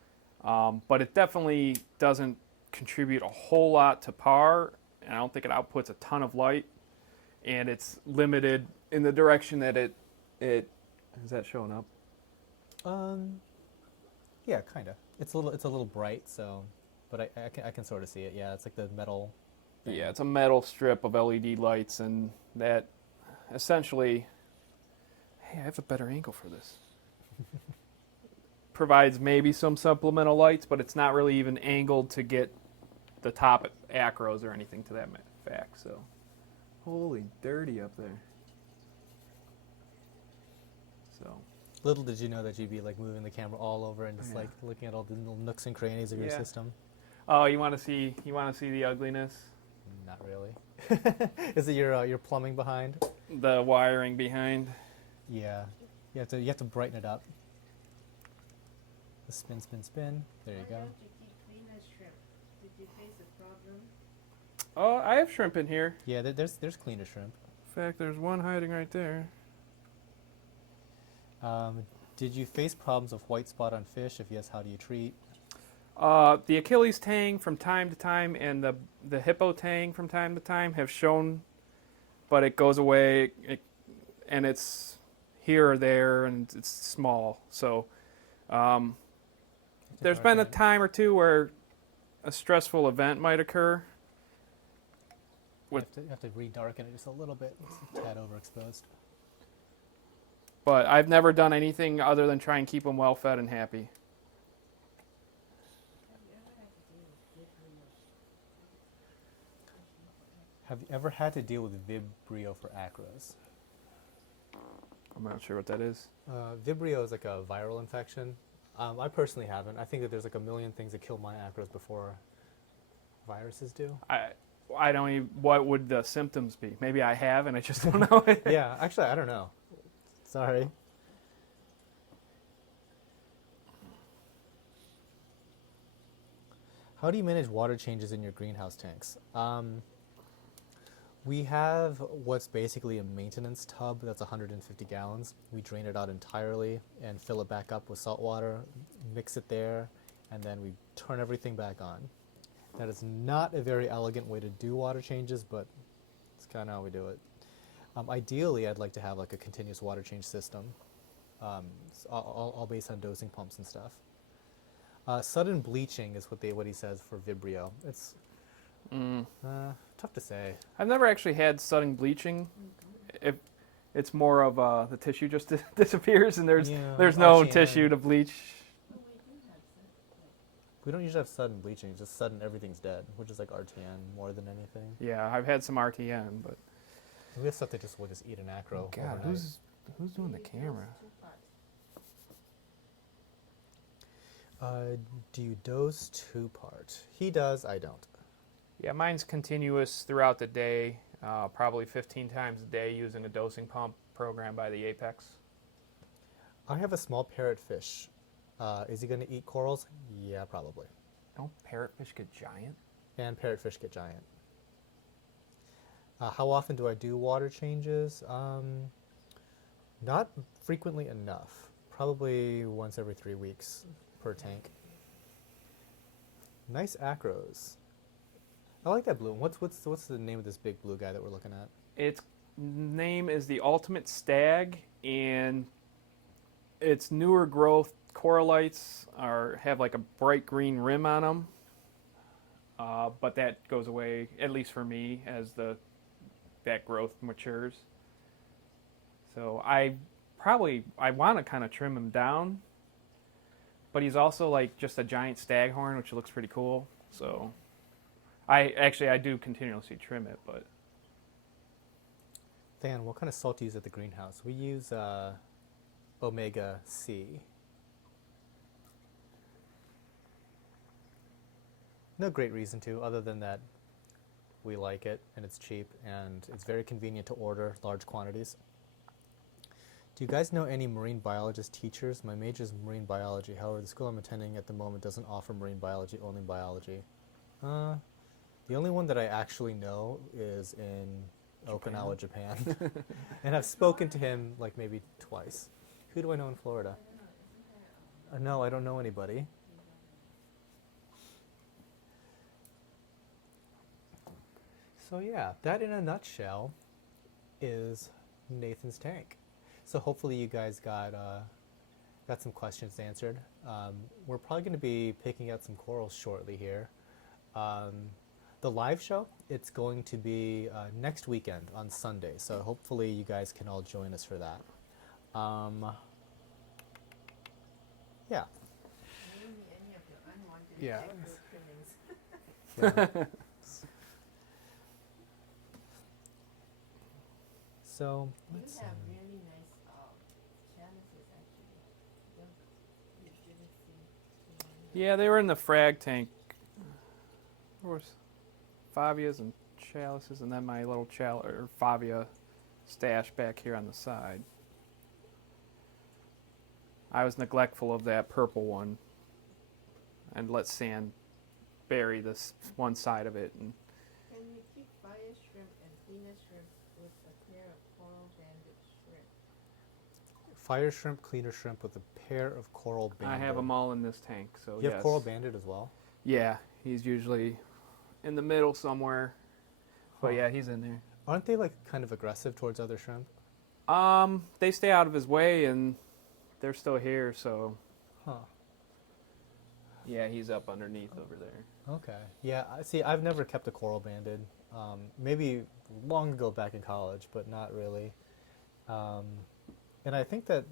but it definitely doesn't contribute a whole lot to par, and I don't think it outputs a ton of light, and it's limited in the direction that it is that showing up? Yeah, kind of. It's a little bright, so, but I can sort of see it. Yeah, it's like the metal. Yeah, it's a metal strip of LED lights, and that essentially, hey, I have a better angle for this. Provides maybe some supplemental lights, but it's not really even angled to get the top acros or anything to that fact. So, holy dirty up there. So, Little did you know that you'd be like moving the camera all over and just Yeah. like looking at all the little nooks and crannies of your Yeah. system. oh, you want to see the ugliness, Not really. Is it your plumbing behind? the wiring behind. Yeah. You have to brighten it up. The spin, spin, spin. There you Why go. don't you keep cleaner shrimp? Did you face a problem? Oh, I have shrimp in here. Yeah, there's cleaner shrimp. In fact, there's one hiding right there. Did you face problems of white spot on fish? If yes, how do you treat? The Achilles tang from time to time and the hippo tang from time to time have shown, but it goes away, and it's here or there, and it's small. So there's been a time or two where a stressful event might occur. You have to re-darken it just a little bit. It's a tad overexposed. But I've never done anything other than try and keep them well fed and happy. Have you ever had to deal with Vibrio? Have you ever had to deal with Vibrio for acros? I'm not sure what that is. Vibrio is like a viral infection. I personally haven't. I think that there's like a million things that kill my acros before viruses do. I don't even. What would the symptoms be? Maybe I have, and I just don't know it. Yeah, actually, I don't know. Sorry. How do you manage water changes in your greenhouse tanks? We have what's basically a maintenance tub that's 150 gallons. We drain it out entirely and fill it back up with salt water, mix it there, and then we turn everything back on. That is not a very elegant way to do water changes, but it's kind of how we do it. Ideally, I'd like to have like a continuous water change system, all based on dosing pumps and stuff. Sudden bleaching is what he says for Vibrio. It's tough to say. I've never actually had sudden bleaching. If it's more of the tissue just disappears and there's no RTN. tissue to bleach. Oh, we do have some, We don't usually have sudden bleaching, just sudden everything's dead, which is like RTN more than anything. Yeah, I've had some RTN, but We have stuff that will just eat an acro. God, overnight. who's doing the camera? Do you dose 2-part? He does, I don't. Yeah, mine's continuous throughout the day, probably 15 times a day using a dosing pump programmed by the Apex. I have a small parrotfish. Is he going to eat corals? Yeah, probably. Don't parrotfish get giant? And parrotfish get giant. How often do I do water changes? Not frequently enough. Probably once every 3 weeks per tank. Nice acros. I like that blue one. What's the name of this big blue guy that we're looking at? Its name is the Ultimate Stag, and its newer growth coralites have like a bright green rim on them. But that goes away, at least for me, as that growth matures. So I want to kind of trim him down, but he's also like just a giant staghorn, which looks pretty cool. So I do continuously trim it, but Dan, what kind of salt do you use at the greenhouse? We use Omega C. No great reason to, other than that we like it and it's cheap and it's very convenient to order large quantities. Do you guys know any marine biologist teachers? My major is marine biology. However, the school I'm attending at the moment doesn't offer marine biology, only biology. The only one that I actually know is in Okinawa, Japan. And I've spoken to him like maybe twice. Who do I know in Florida? No, I don't know anybody. So yeah, that in a nutshell is Nathan's tank. So hopefully you guys got some questions answered. We're probably going to be picking out some corals shortly here. The live show, it's going to be next weekend on Sunday. So hopefully you guys can all join us for that. Yeah. maybe any of your unwanted Yeah. acro trimmings. Yeah. So let's You have really nice chalices, actually. You didn't see too many. yeah, they were in the frag tank. There was Favias and chalices, and then my little Favia stash back here on the side. I was neglectful of that purple one and let sand bury this one side of it. And Can you keep fire shrimp and cleaner shrimp with a pair of coral banded shrimp? fire shrimp, cleaner shrimp with a pair of coral banded. I have them all in this tank, so You yes. have coral banded as well? Yeah, he's usually in the middle somewhere. But Huh. yeah, he's in there. Aren't they like kind of aggressive towards other shrimp? They stay out of his way, and they're still here, so Huh. yeah, he's up underneath over there. Okay. Yeah, see, I've never kept a coral banded. Maybe long ago back in college, but not really. And I think that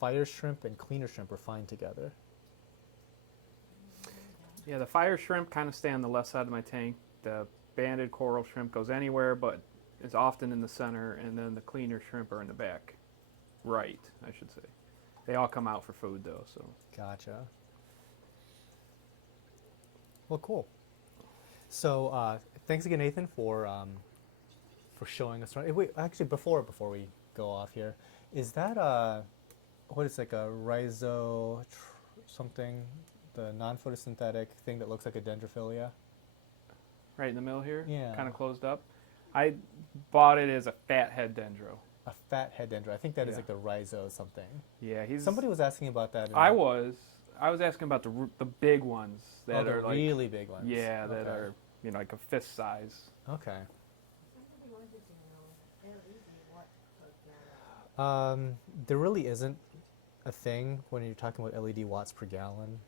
fire shrimp and cleaner shrimp are fine together. Yeah, the fire shrimp kind of stay on the left side of my tank. The banded coral shrimp goes anywhere, but is often in the center, and then the cleaner shrimp are in the back right, I should say. They all come out for food, though, so. Gotcha. Well, cool. So, thanks again, Nathan, for showing us around. Wait, actually, before we go off here, is that what is like a rhizo something? the non-photosynthetic thing that looks like a dendrophilia. Right in the middle here, Yeah. kind of closed up. I bought it as a fathead dendro. A fat head dendro. I think that is Yeah. like the rhizo something. Yeah, he's. Somebody was asking about that. I was asking about the big ones that the are like really big ones. yeah, that Okay. are like a fist size. Okay. Somebody wanted to know LED what per gallon. There really isn't a thing when you're talking about LED watts per gallon.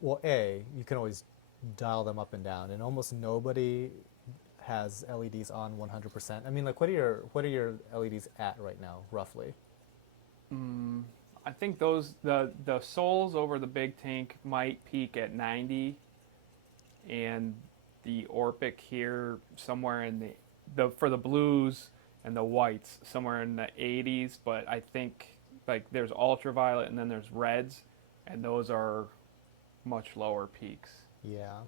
Well, you can always dial them up and down, and almost nobody has LEDs on 100%. I mean, like, what are your LEDs at right now, roughly? I think the soles over the big tank might peak at 90, and the Orpik here somewhere in the for the blues and the whites somewhere in the 80s. But I think like there's ultraviolet and then there's reds, and those are much lower peaks. Yeah.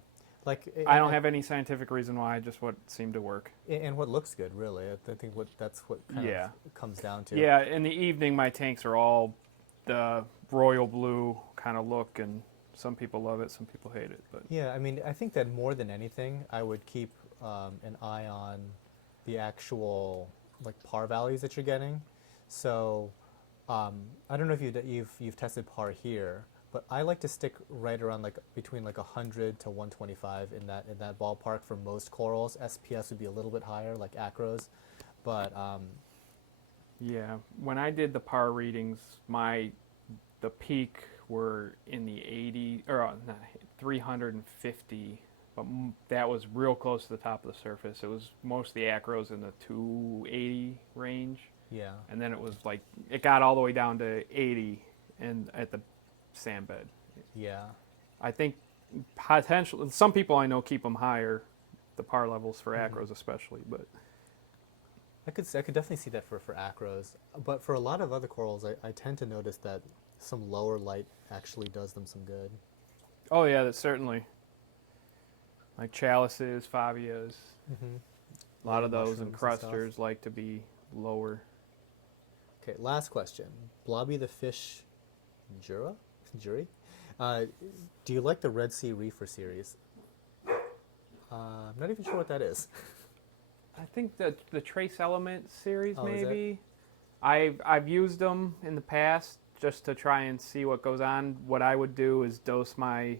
Like, I don't have any scientific reason why, just what seemed to work. and what looks good, really. I think that's what kind Yeah. of comes down to. Yeah, in the evening my tanks are all the royal blue kind of look, and some people love it, some people hate it. But Yeah, I mean, I think that more than anything, I would keep an eye on the actual like par values that you're getting. So I don't know if you've tested par here, but I like to stick right around like between like 100 to 125 in that ballpark for most corals. SPS would be a little bit higher, like acros, but yeah, when I did the par readings, the peak were in the 80 or not 350, but that was real close to the top of the surface. It was most of the acros in the 280 range, yeah, and then it was like it got all the way down to 80 and at the sand bed. yeah. I think potentially some people I know keep them higher, the par levels for Mhm. acros especially, but I could definitely see that for acros, but for a lot of other corals, I tend to notice that some lower light actually does them some good. oh yeah, that's certainly like chalices, favias. Mm-hmm. A lot of those Mushrooms and stuff. encrusters like to be lower. Okay, last question. Blobby the fish jury? Do you like the Red Sea Reefer series? I'm not even sure what that is. I think that the Trace Element series Oh, is it? maybe. I've used them in the past just to try and see what goes on. What I would do is dose my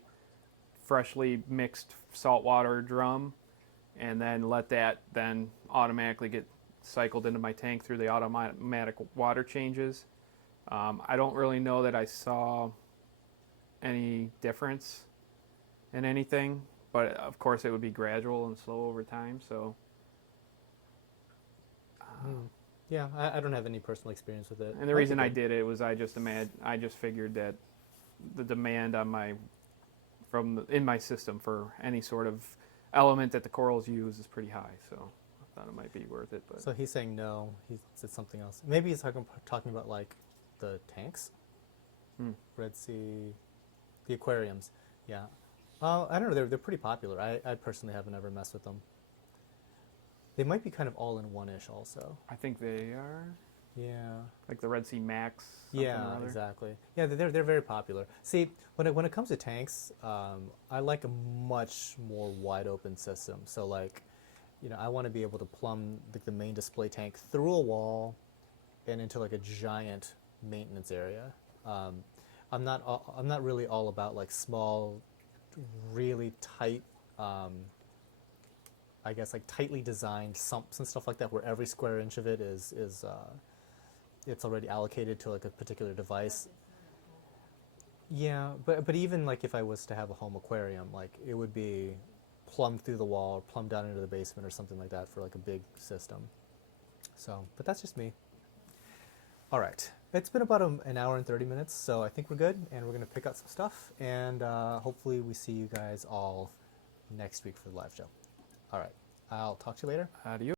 freshly mixed saltwater drum and then let that then automatically get cycled into my tank through the automatic water changes. I don't really know that I saw any difference in anything, but of course it would be gradual and slow over time. So, Yeah, I don't have any personal experience with it. and the reason I did it was I just figured that the demand on in my system for any sort of element that the corals use is pretty high. So I thought it might be worth it. But So he's saying no. He said something else. Maybe he's talking about like the tanks, Red Sea, the aquariums. Yeah, I don't know. They're pretty popular. I personally haven't ever messed with them. They might be kind of all in one-ish also. I think they are Yeah. like the Red Sea Max. Something or Yeah, other. exactly. Yeah, they're very popular. See, when it comes to tanks, I like a much more wide open system. So like, I want to be able to plumb the main display tank through a wall and into like a giant maintenance area. I'm not really all about like small, really tight. I guess like tightly designed sumps and stuff like that, where every square inch of it is it's already allocated to like a particular device. Yeah, but even like if I was to have a home aquarium, like it would be plumbed through the wall or plumbed down into the basement or something like that for like a big system. So, but that's just me. All right, it's been about an hour and 30 minutes, so I think we're good, and we're gonna pick out some stuff, and hopefully we see you guys all next week for the live show. All right, I'll talk to you later. Adios.